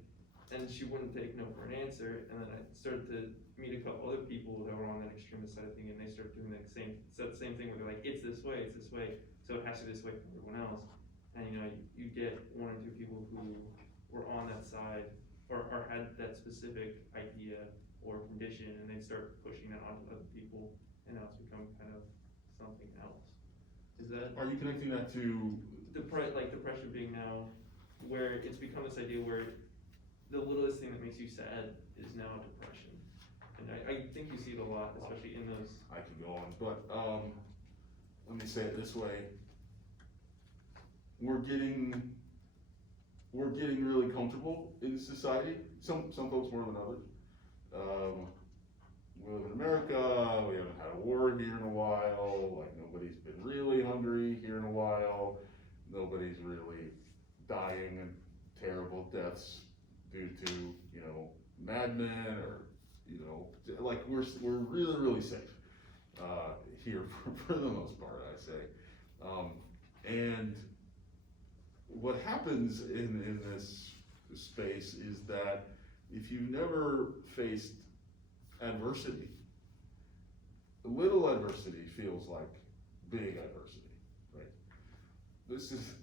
and she wouldn't take no for an answer. And then I started to meet a couple other people that were on that extremist side of thing, and they started doing the same thing where they're like, it's this way, so it has to be this way for everyone else. And you know, you get one or two people who were on that side, or had that specific idea, or condition, and they start pushing that onto other people, and now it's become kind of something else. Is that Are you connecting that to, like depression being now, where it's become this idea where the littlest thing that makes you sad is now depression? And I think you see it a lot, especially in those. I can go on, but, let me say it this way. We're getting really comfortable in society, some folks more than others. We live in America, we haven't had a war here in a while, like nobody's been really hungry here in a while, nobody's really dying in terrible deaths due to, you know, madmen or, you know, like we're really safe, here for the most part, I say. And what happens in this space is that if you've never faced adversity, little adversity feels like big adversity, right? This is,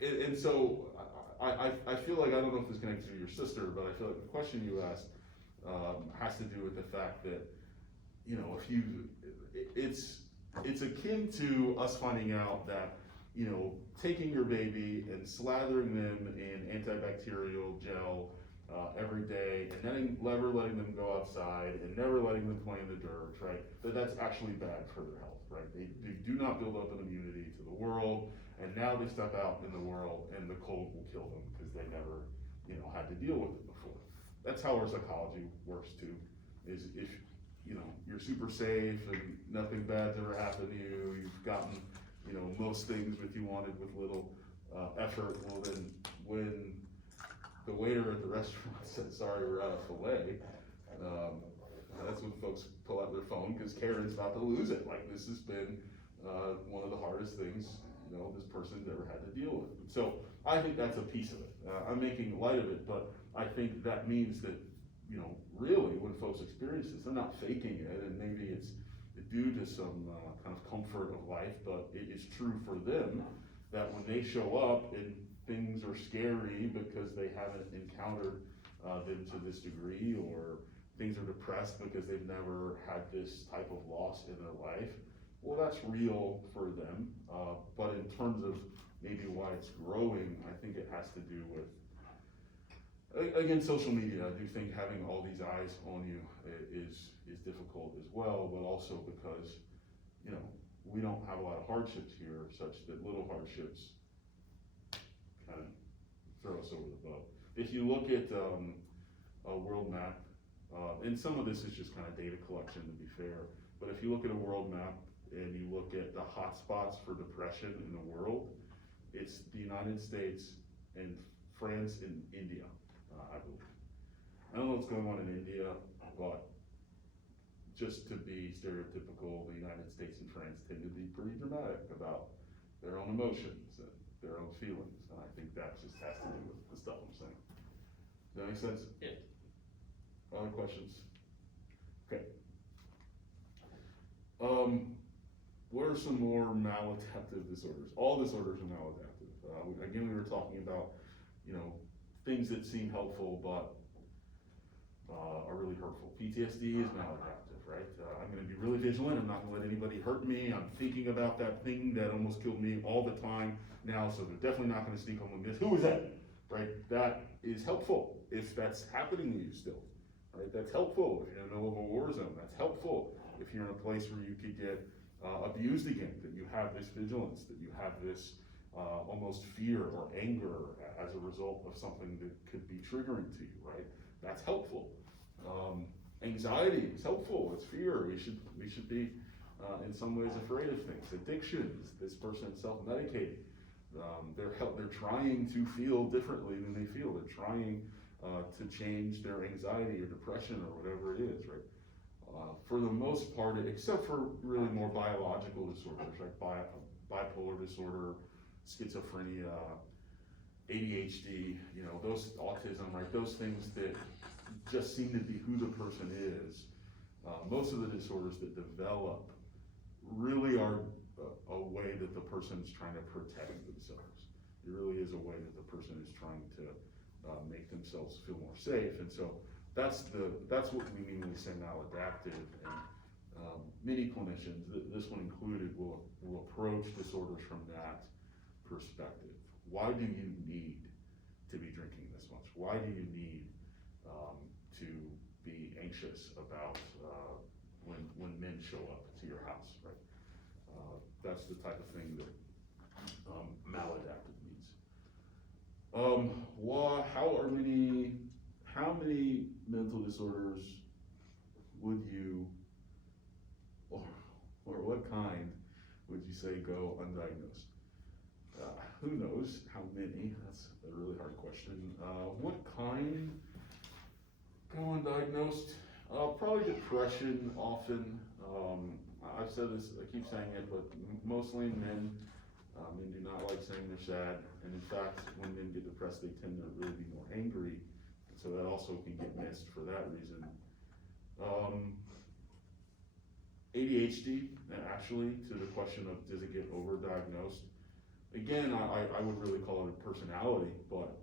and so I feel like, I don't know if this connects to your sister, but I feel like the question you asked, has to do with the fact that, you know, it's akin to us finding out that, you know, taking your baby and slathering them in antibacterial gel every day, and never letting them go outside, and never letting them play in the dirt, right? That's actually bad for their health, right? They do not build up an immunity to the world, and now they step out in the world, and the cold will kill them because they never, you know, had to deal with it before. That's how our psychology works too. Is if, you know, you're super safe and nothing bad's ever happened to you, you've gotten, you know, most things that you wanted with little effort, well then, when the waiter at the restaurant said, sorry, we're out of filet, that's when folks pull out their phone, because Karen's about to lose it. Like, this has been one of the hardest things, you know, this person's ever had to deal with. So I think that's a piece of it. I'm making light of it, but I think that means that, you know, really, when folks experience this, they're not faking it, and maybe it's due to some kind of comfort of life, but it is true for them that when they show up and things are scary because they haven't encountered them to this degree, or things are depressed because they've never had this type of loss in their life, well, that's real for them. But in terms of maybe why it's growing, I think it has to do with, again, social media. I do think having all these eyes on you is difficult as well, but also because, you know, we don't have a lot of hardships here, such that little hardships kind of throw us over the boat. If you look at a world map, and some of this is just kind of data collection, to be fair, but if you look at a world map and you look at the hotspots for depression in the world, it's the United States and France and India, I believe. I don't know what's going on in India, but just to be stereotypical, the United States and France tend to be pretty dramatic about their own emotions and their own feelings, and I think that just has to do with the stuff I'm saying. Does that make sense? Yeah. Other questions? Okay. What are some more maladaptive disorders? All disorders are maladaptive. Again, we were talking about, you know, things that seem helpful but are really hurtful. PTSD is maladaptive, right? I'm gonna be really vigilant, I'm not gonna let anybody hurt me, I'm thinking about that thing that almost killed me all the time now, so they're definitely not gonna sneak home with this. Who was that? Right? That is helpful if that's happening to you still, right? That's helpful if you're in the middle of a war zone. That's helpful if you're in a place where you could get abused again, that you have this vigilance, that you have this almost fear or anger as a result of something that could be triggering to you, right? That's helpful. Anxiety is helpful, it's fear. We should be in some ways afraid of things. Addictions, this person is self-medicating. They're trying to feel differently than they feel. They're trying to change their anxiety or depression or whatever it is, right? For the most part, except for really more biological disorders, like bipolar disorder, schizophrenia, ADHD, you know, those autism, right? Those things that just seem to be who the person is. Most of the disorders that develop really are a way that the person is trying to protect themselves. It really is a way that the person is trying to make themselves feel more safe, and so that's what we mean when we say maladaptive, and many clinicians, this one included, will approach disorders from that perspective. Why do you need to be drinking this much? Why do you need to be anxious about when men show up to your house, right? That's the type of thing that maladaptive means. How many mental disorders would you, or what kind would you say go undiagnosed? Who knows how many? That's a really hard question. What kind go undiagnosed? Probably depression often. I've said this, I keep saying it, but mostly men. Men do not like saying they're sad, and in fact, when men get depressed, they tend to really be more angry, and so that also can get missed for that reason. ADHD, actually, to the question of does it get overdiagnosed? Again, I would really call it a personality, but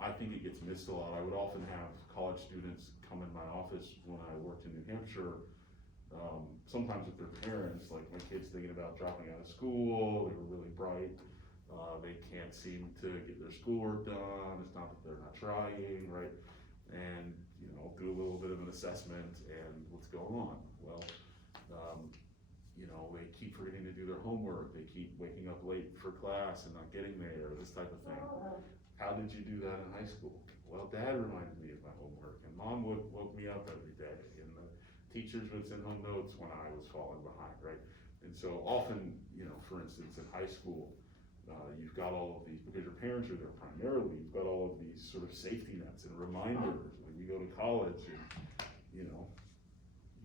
I think it gets missed a lot. I would often have college students come in my office when I worked in New Hampshire, sometimes with their parents, like my kid's thinking about dropping out of school, they were really bright, they can't seem to get their schoolwork done, it's not that they're not trying, right? And, you know, do a little bit of an assessment and what's going on? Well, you know, they keep forgetting to do their homework, they keep waking up late for class and not getting there, this type of thing. How did you do that in high school? Well, Dad reminded me of my homework, and Mom woke me up every day, and the teachers would send home notes when I was falling behind, right? And so often, you know, for instance, in high school, you've got all of these, because your parents are there primarily, you've got all of these sort of safety nets and reminders when you go to college, and, you know,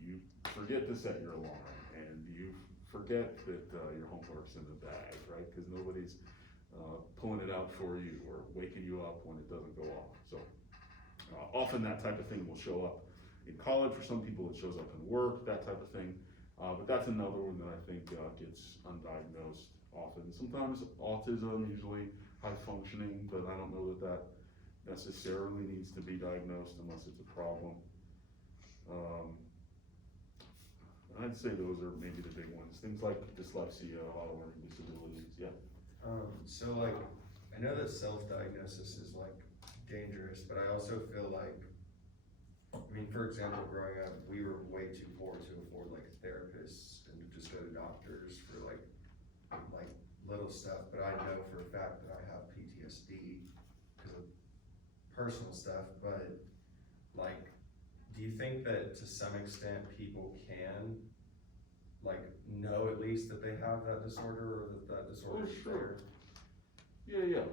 you forget to set your alarm, and you forget that your homework's in the bag, right? Because nobody's pulling it out for you or waking you up when it doesn't go off. So often that type of thing will show up in college. For some people it shows up in work, that type of thing. But that's another one that I think gets undiagnosed often. Sometimes autism, usually high functioning, but I don't know that that necessarily needs to be diagnosed unless it's a problem. I'd say those are maybe the big ones. Things like dyslexia, a lot of learning disabilities, yeah. So like, I know that self-diagnosis is like dangerous, but I also feel like, I mean, for example, growing up, we were way too poor to afford like therapists and to just go to doctors for like little stuff, but I know for a fact that I have PTSD because of personal stuff, but like, do you think that to some extent people can like know at least that they have that disorder or that disorder is there? Yeah.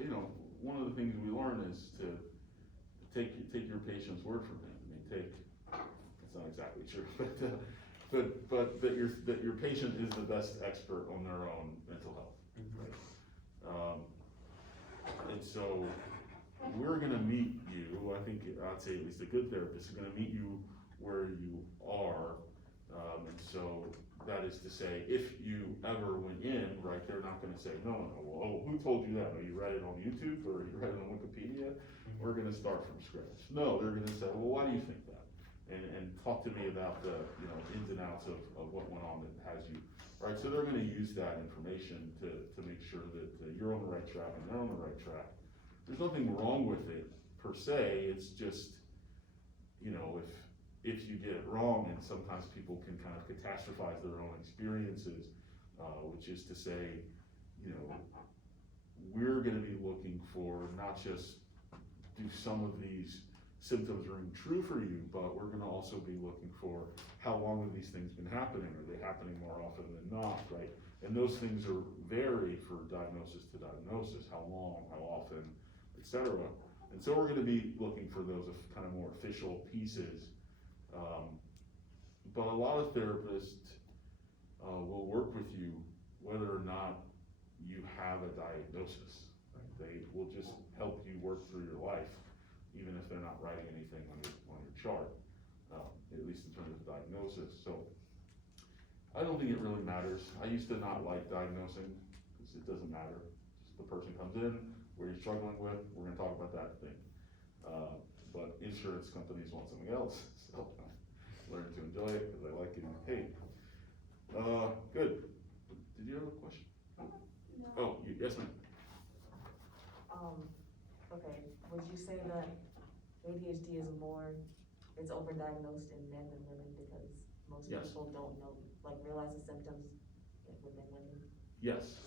You know, one of the things we learn is to take your patient's word from him. I mean, it's not exactly true, but that your patient is the best expert on their own mental health. Right? And so we're gonna meet you, I think, I'd say at least a good therapist is gonna meet you where you are. And so that is to say, if you ever went in, right, they're not gonna say, no, well, who told you that? Oh, you read it on YouTube or you read it on Wikipedia? We're gonna start from scratch. No, they're gonna say, well, why do you think that? And talk to me about the, you know, ins and outs of what went on that has you, right? So they're gonna use that information to make sure that you're on the right track and they're on the right track. There's nothing wrong with it per se, it's just, you know, if you get it wrong, and sometimes people can kind of catastrophize their own experiences, which is to say, you know, we're gonna be looking for not just do some of these symptoms ring true for you, but we're gonna also be looking for how long have these things been happening? Are they happening more often than not, right? And those things are vary for diagnosis to diagnosis, how long, how often, etc. And so we're gonna be looking for those kind of more official pieces. But a lot of therapists will work with you whether or not you have a diagnosis. Right? They will just help you work through your life, even if they're not writing anything on your chart, at least in terms of diagnosis. So I don't think it really matters. I used to not like diagnosing because it doesn't matter. the person comes in, what you're struggling with, we're gonna talk about that thing. But insurance companies want something else, so learn to enjoy it, cause I like getting paid. Good. Did you have a question? No. Oh, yes, ma'am. Okay, would you say that ADHD is it's overdiagnosed in men than women because most Yes. people don't know, like realize the symptoms within women? Yes.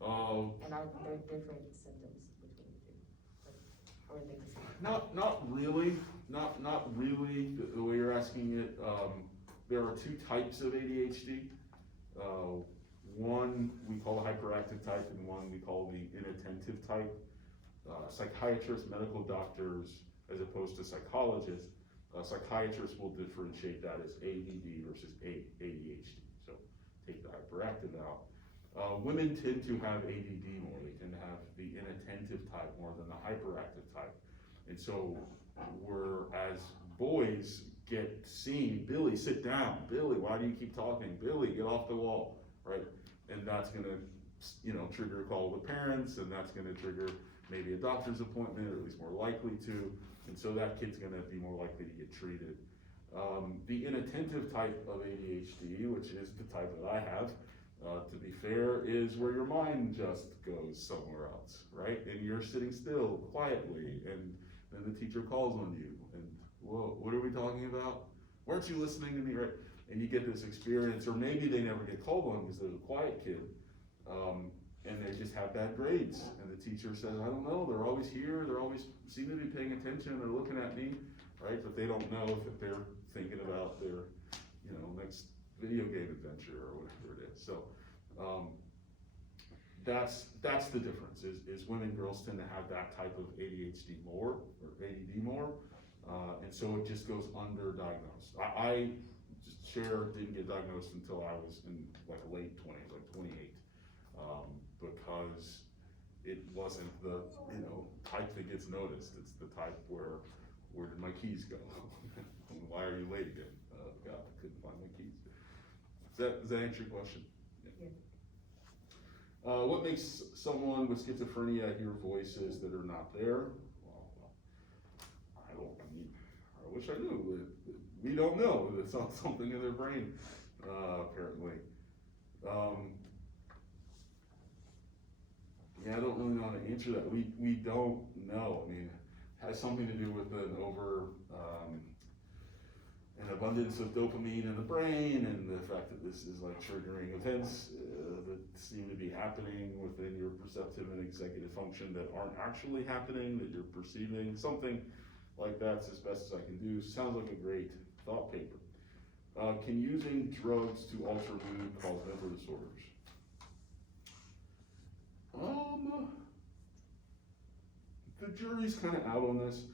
And are there different symptoms between the two? Or are they the same? Not really, not really, the way you're asking it. There are two types of ADHD. One we call the hyperactive type, and one we call the inattentive type. Psychiatrists, medical doctors, as opposed to psychologists, psychiatrists will differentiate that as ADD versus ADHD. So take the hyperactive out. Women tend to have ADD more. They tend to have the inattentive type more than the hyperactive type. And so whereas boys get seen, Billy, sit down. Billy, why do you keep talking? Billy, get off the wall, right? And that's gonna, trigger a call to the parents, and that's gonna trigger maybe a doctor's appointment, or at least more likely to. And so that kid's gonna be more likely to get treated. The inattentive type of ADHD, which is the type that I have, to be fair, is where your mind just goes somewhere else, right? And you're sitting still quietly, and then the teacher calls on you, and whoa, what are we talking about? Weren't you listening to me, right? And you get this experience, or maybe they never get called on because they're a quiet kid, and they just have bad grades, and the teacher says, I don't know, they're always here, they're always seem to be paying attention, they're looking at me, right? But they don't know if they're thinking about their, next video game adventure or whatever it is. So, that's the difference, is women and girls tend to have that type of ADHD more, or ADD more, and so it just goes underdiagnosed. I just didn't get diagnosed until I was in like late 20s, like 28, because it wasn't the, type that gets noticed. It's the type where did my keys go? Why are you late again? God, I couldn't find my keys. Does that answer your question? Yeah. What makes someone with schizophrenia hear voices that are not there? Well, I wish I knew. We don't know. It's not something in their brain, apparently. I don't really know how to answer that. We don't know. I mean, it has something to do with an abundance of dopamine in the brain, and the fact that this is like triggering events that seem to be happening within your perceptive and executive function that aren't actually happening, that you're perceiving. Something like that's as best as I can do. Sounds like a great thought paper. Can using drugs to alter mood cause mental disorders? The jury's kind of out on this.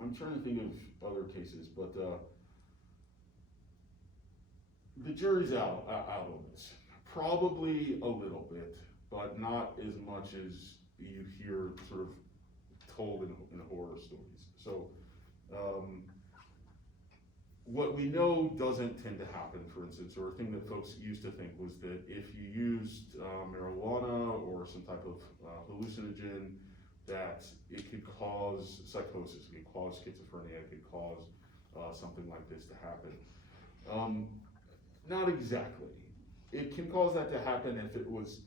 I'm trying to think of other cases, but the jury's out on this. Probably a little bit, but not as much as you hear sort of told in horror stories. So, what we know doesn't tend to happen, for instance, or a thing that folks used to think was that if you used marijuana or some type of hallucinogen, that it could cause psychosis, it could cause schizophrenia, it could cause something like this to happen. Not exactly. It can cause that to happen if it was,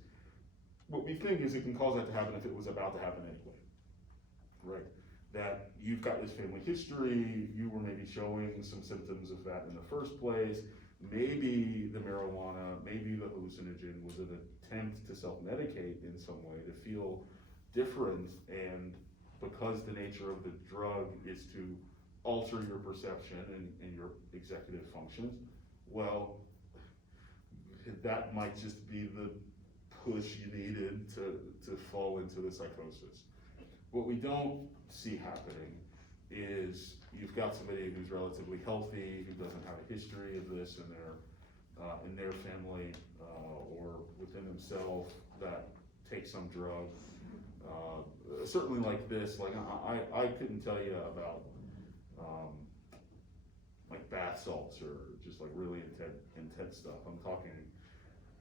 what we think is it can cause that to happen if it was about to happen anyway, right? That you've got this family history, you were maybe showing some symptoms of that in the first place, maybe the marijuana, maybe the hallucinogen was an attempt to self-medicate in some way to feel different, and because the nature of the drug is to alter your perception and your executive functions, well, that might just be the push you needed to fall into the psychosis. What we don't see happening is you've got somebody who's relatively healthy, who doesn't have a history of this in their family or within themselves, that takes some drug. Certainly like this, like I couldn't tell you about like bath salts or just like really intense stuff. I'm talking,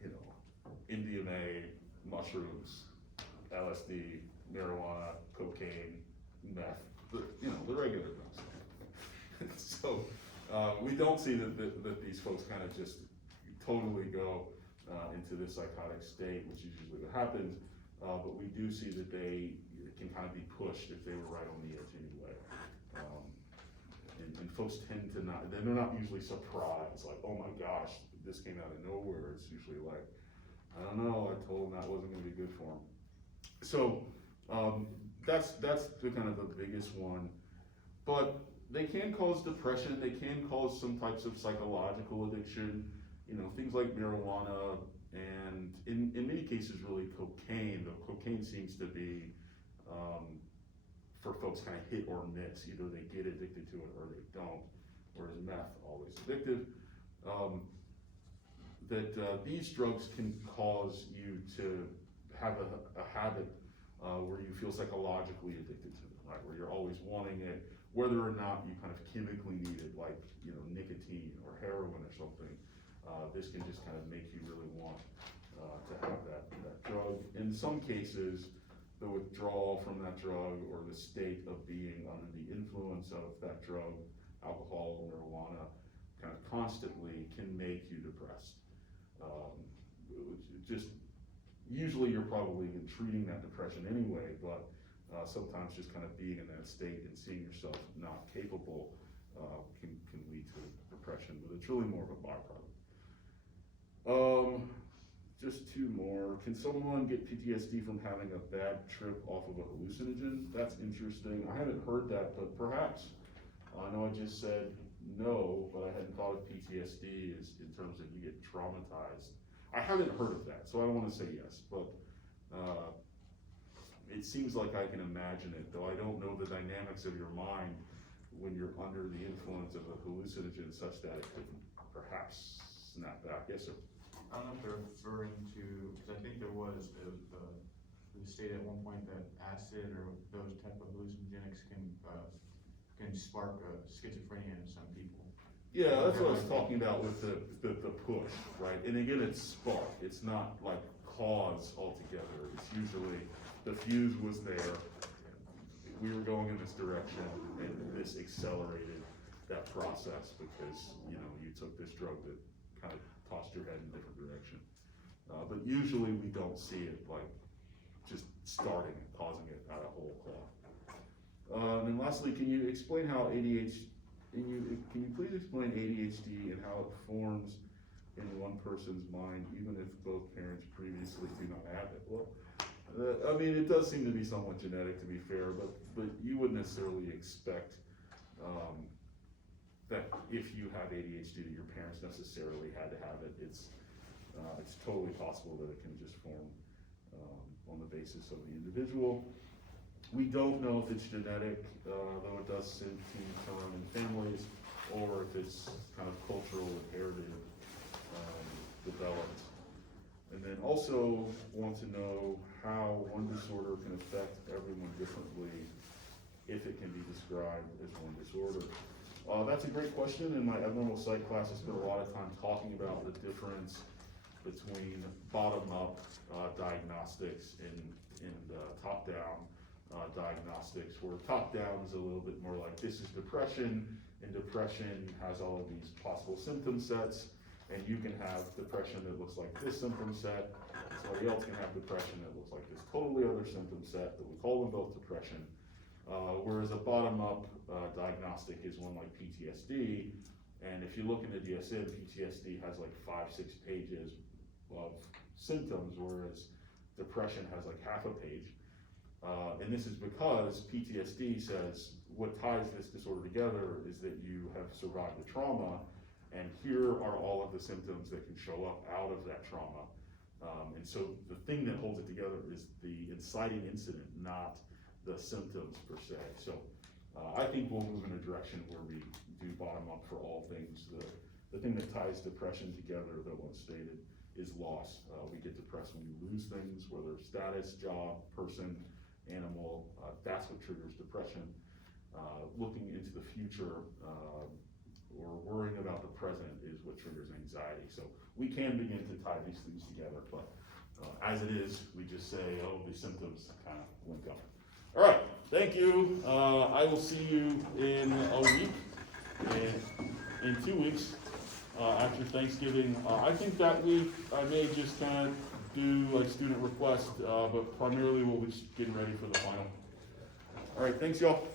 you know, MDMA, mushrooms, LSD, marijuana, cocaine, meth, the regular drugs. So, we don't see that these folks kind of just totally go, into this psychotic state, which is usually what happens, but we do see that they can kind of be pushed if they were right on the edge anyway. And folks tend to not, they're not usually surprised, like, oh my gosh, this came out of nowhere. It's usually like, I don't know, I told them that wasn't gonna be good for them. So, that's the kind of the biggest one. But they can cause depression, they can cause some types of psychological addiction, you know, things like marijuana, and in many cases really cocaine, though cocaine seems to be, for folks kind of hit or miss, either they get addicted to it or they don't, whereas meth, always addictive. These drugs can cause you to have a habit where you feel psychologically addicted to them, right? Where you're always wanting it, whether or not you kind of chemically need it, like, you know, nicotine or heroin or something. This can just kind of make you really want to have that drug. In some cases, the withdrawal from that drug or the state of being under the influence of that drug, alcohol, marijuana, kind of constantly can make you depressed. Just usually you're probably been treating that depression anyway, but sometimes just kind of being in that state and seeing yourself not capable can lead to depression, but it's really more of a byproduct. Just two more. Can someone get PTSD from having a bad trip off of a hallucinogen? That's interesting. I haven't heard that, but perhaps. I know I just said no, but I hadn't thought of PTSD as in terms of you get traumatized. I haven't heard of that, so I don't want to say yes, but it seems like I can imagine it, though I don't know the dynamics of your mind when you're under the influence of a hallucinogen such that it could perhaps snap back. Yes, sir. I don't know if they're referring to, because I think there was stated at one point that acid or those type of hallucinogenics can spark schizophrenia in some people. Yeah, that's what I was talking about with the push, right? And again, it's spark. It's not like cause altogether. It's usually the fuse was there. We were going in this direction, and this accelerated that process because, you know, you took this drug that kind of tossed your head in a different direction. But usually we don't see it like just starting and causing it out of whole cloth. And lastly, can you explain how ADHD, can you please explain ADHD and how it forms in one person's mind, even if both parents previously do not have it? Well, I mean, it does seem to be somewhat genetic, to be fair, but you wouldn't necessarily expect that if you have ADHD, that your parents necessarily had to have it. It's totally possible that it can just form on the basis of the individual. We don't know if it's genetic, though it does seem to run in families, or if it's kind of cultural, inherited, developed. And then also want to know how one disorder can affect everyone differently, if it can be described as one disorder. That's a great question. In my abnormal psych class, I spent a lot of time talking about the difference between bottom-up diagnostics and top-down diagnostics, where top-down is a little bit more like this is depression, and depression has all of these possible symptom sets, and you can have depression that looks like this symptom set, and somebody else can have depression that looks like this totally other symptom set, but we call them both depression. Whereas a bottom-up diagnostic is one like PTSD, and if you look in the DSM, PTSD has like 5-6 pages of symptoms, whereas depression has like half a page. And this is because PTSD says what ties this disorder together is that you have survived the trauma, and here are all of the symptoms that can show up out of that trauma. And so the thing that holds it together is the inciting incident, not the symptoms per se. So I think we'll move in a direction where we do bottom up for all things. The thing that ties depression together, though once stated, is loss. We get depressed when we lose things, whether status, job, person, animal, that's what triggers depression. Looking into the future, or worrying about the present is what triggers anxiety. So we can begin to tie these things together, but as it is, we just say, oh, the symptoms kind of link up. All right, thank you. I will see you in a week, in 2 weeks, after Thanksgiving. I think that week I may just kind of do like student request, but primarily we'll be just getting ready for the final. All right, thanks y'all.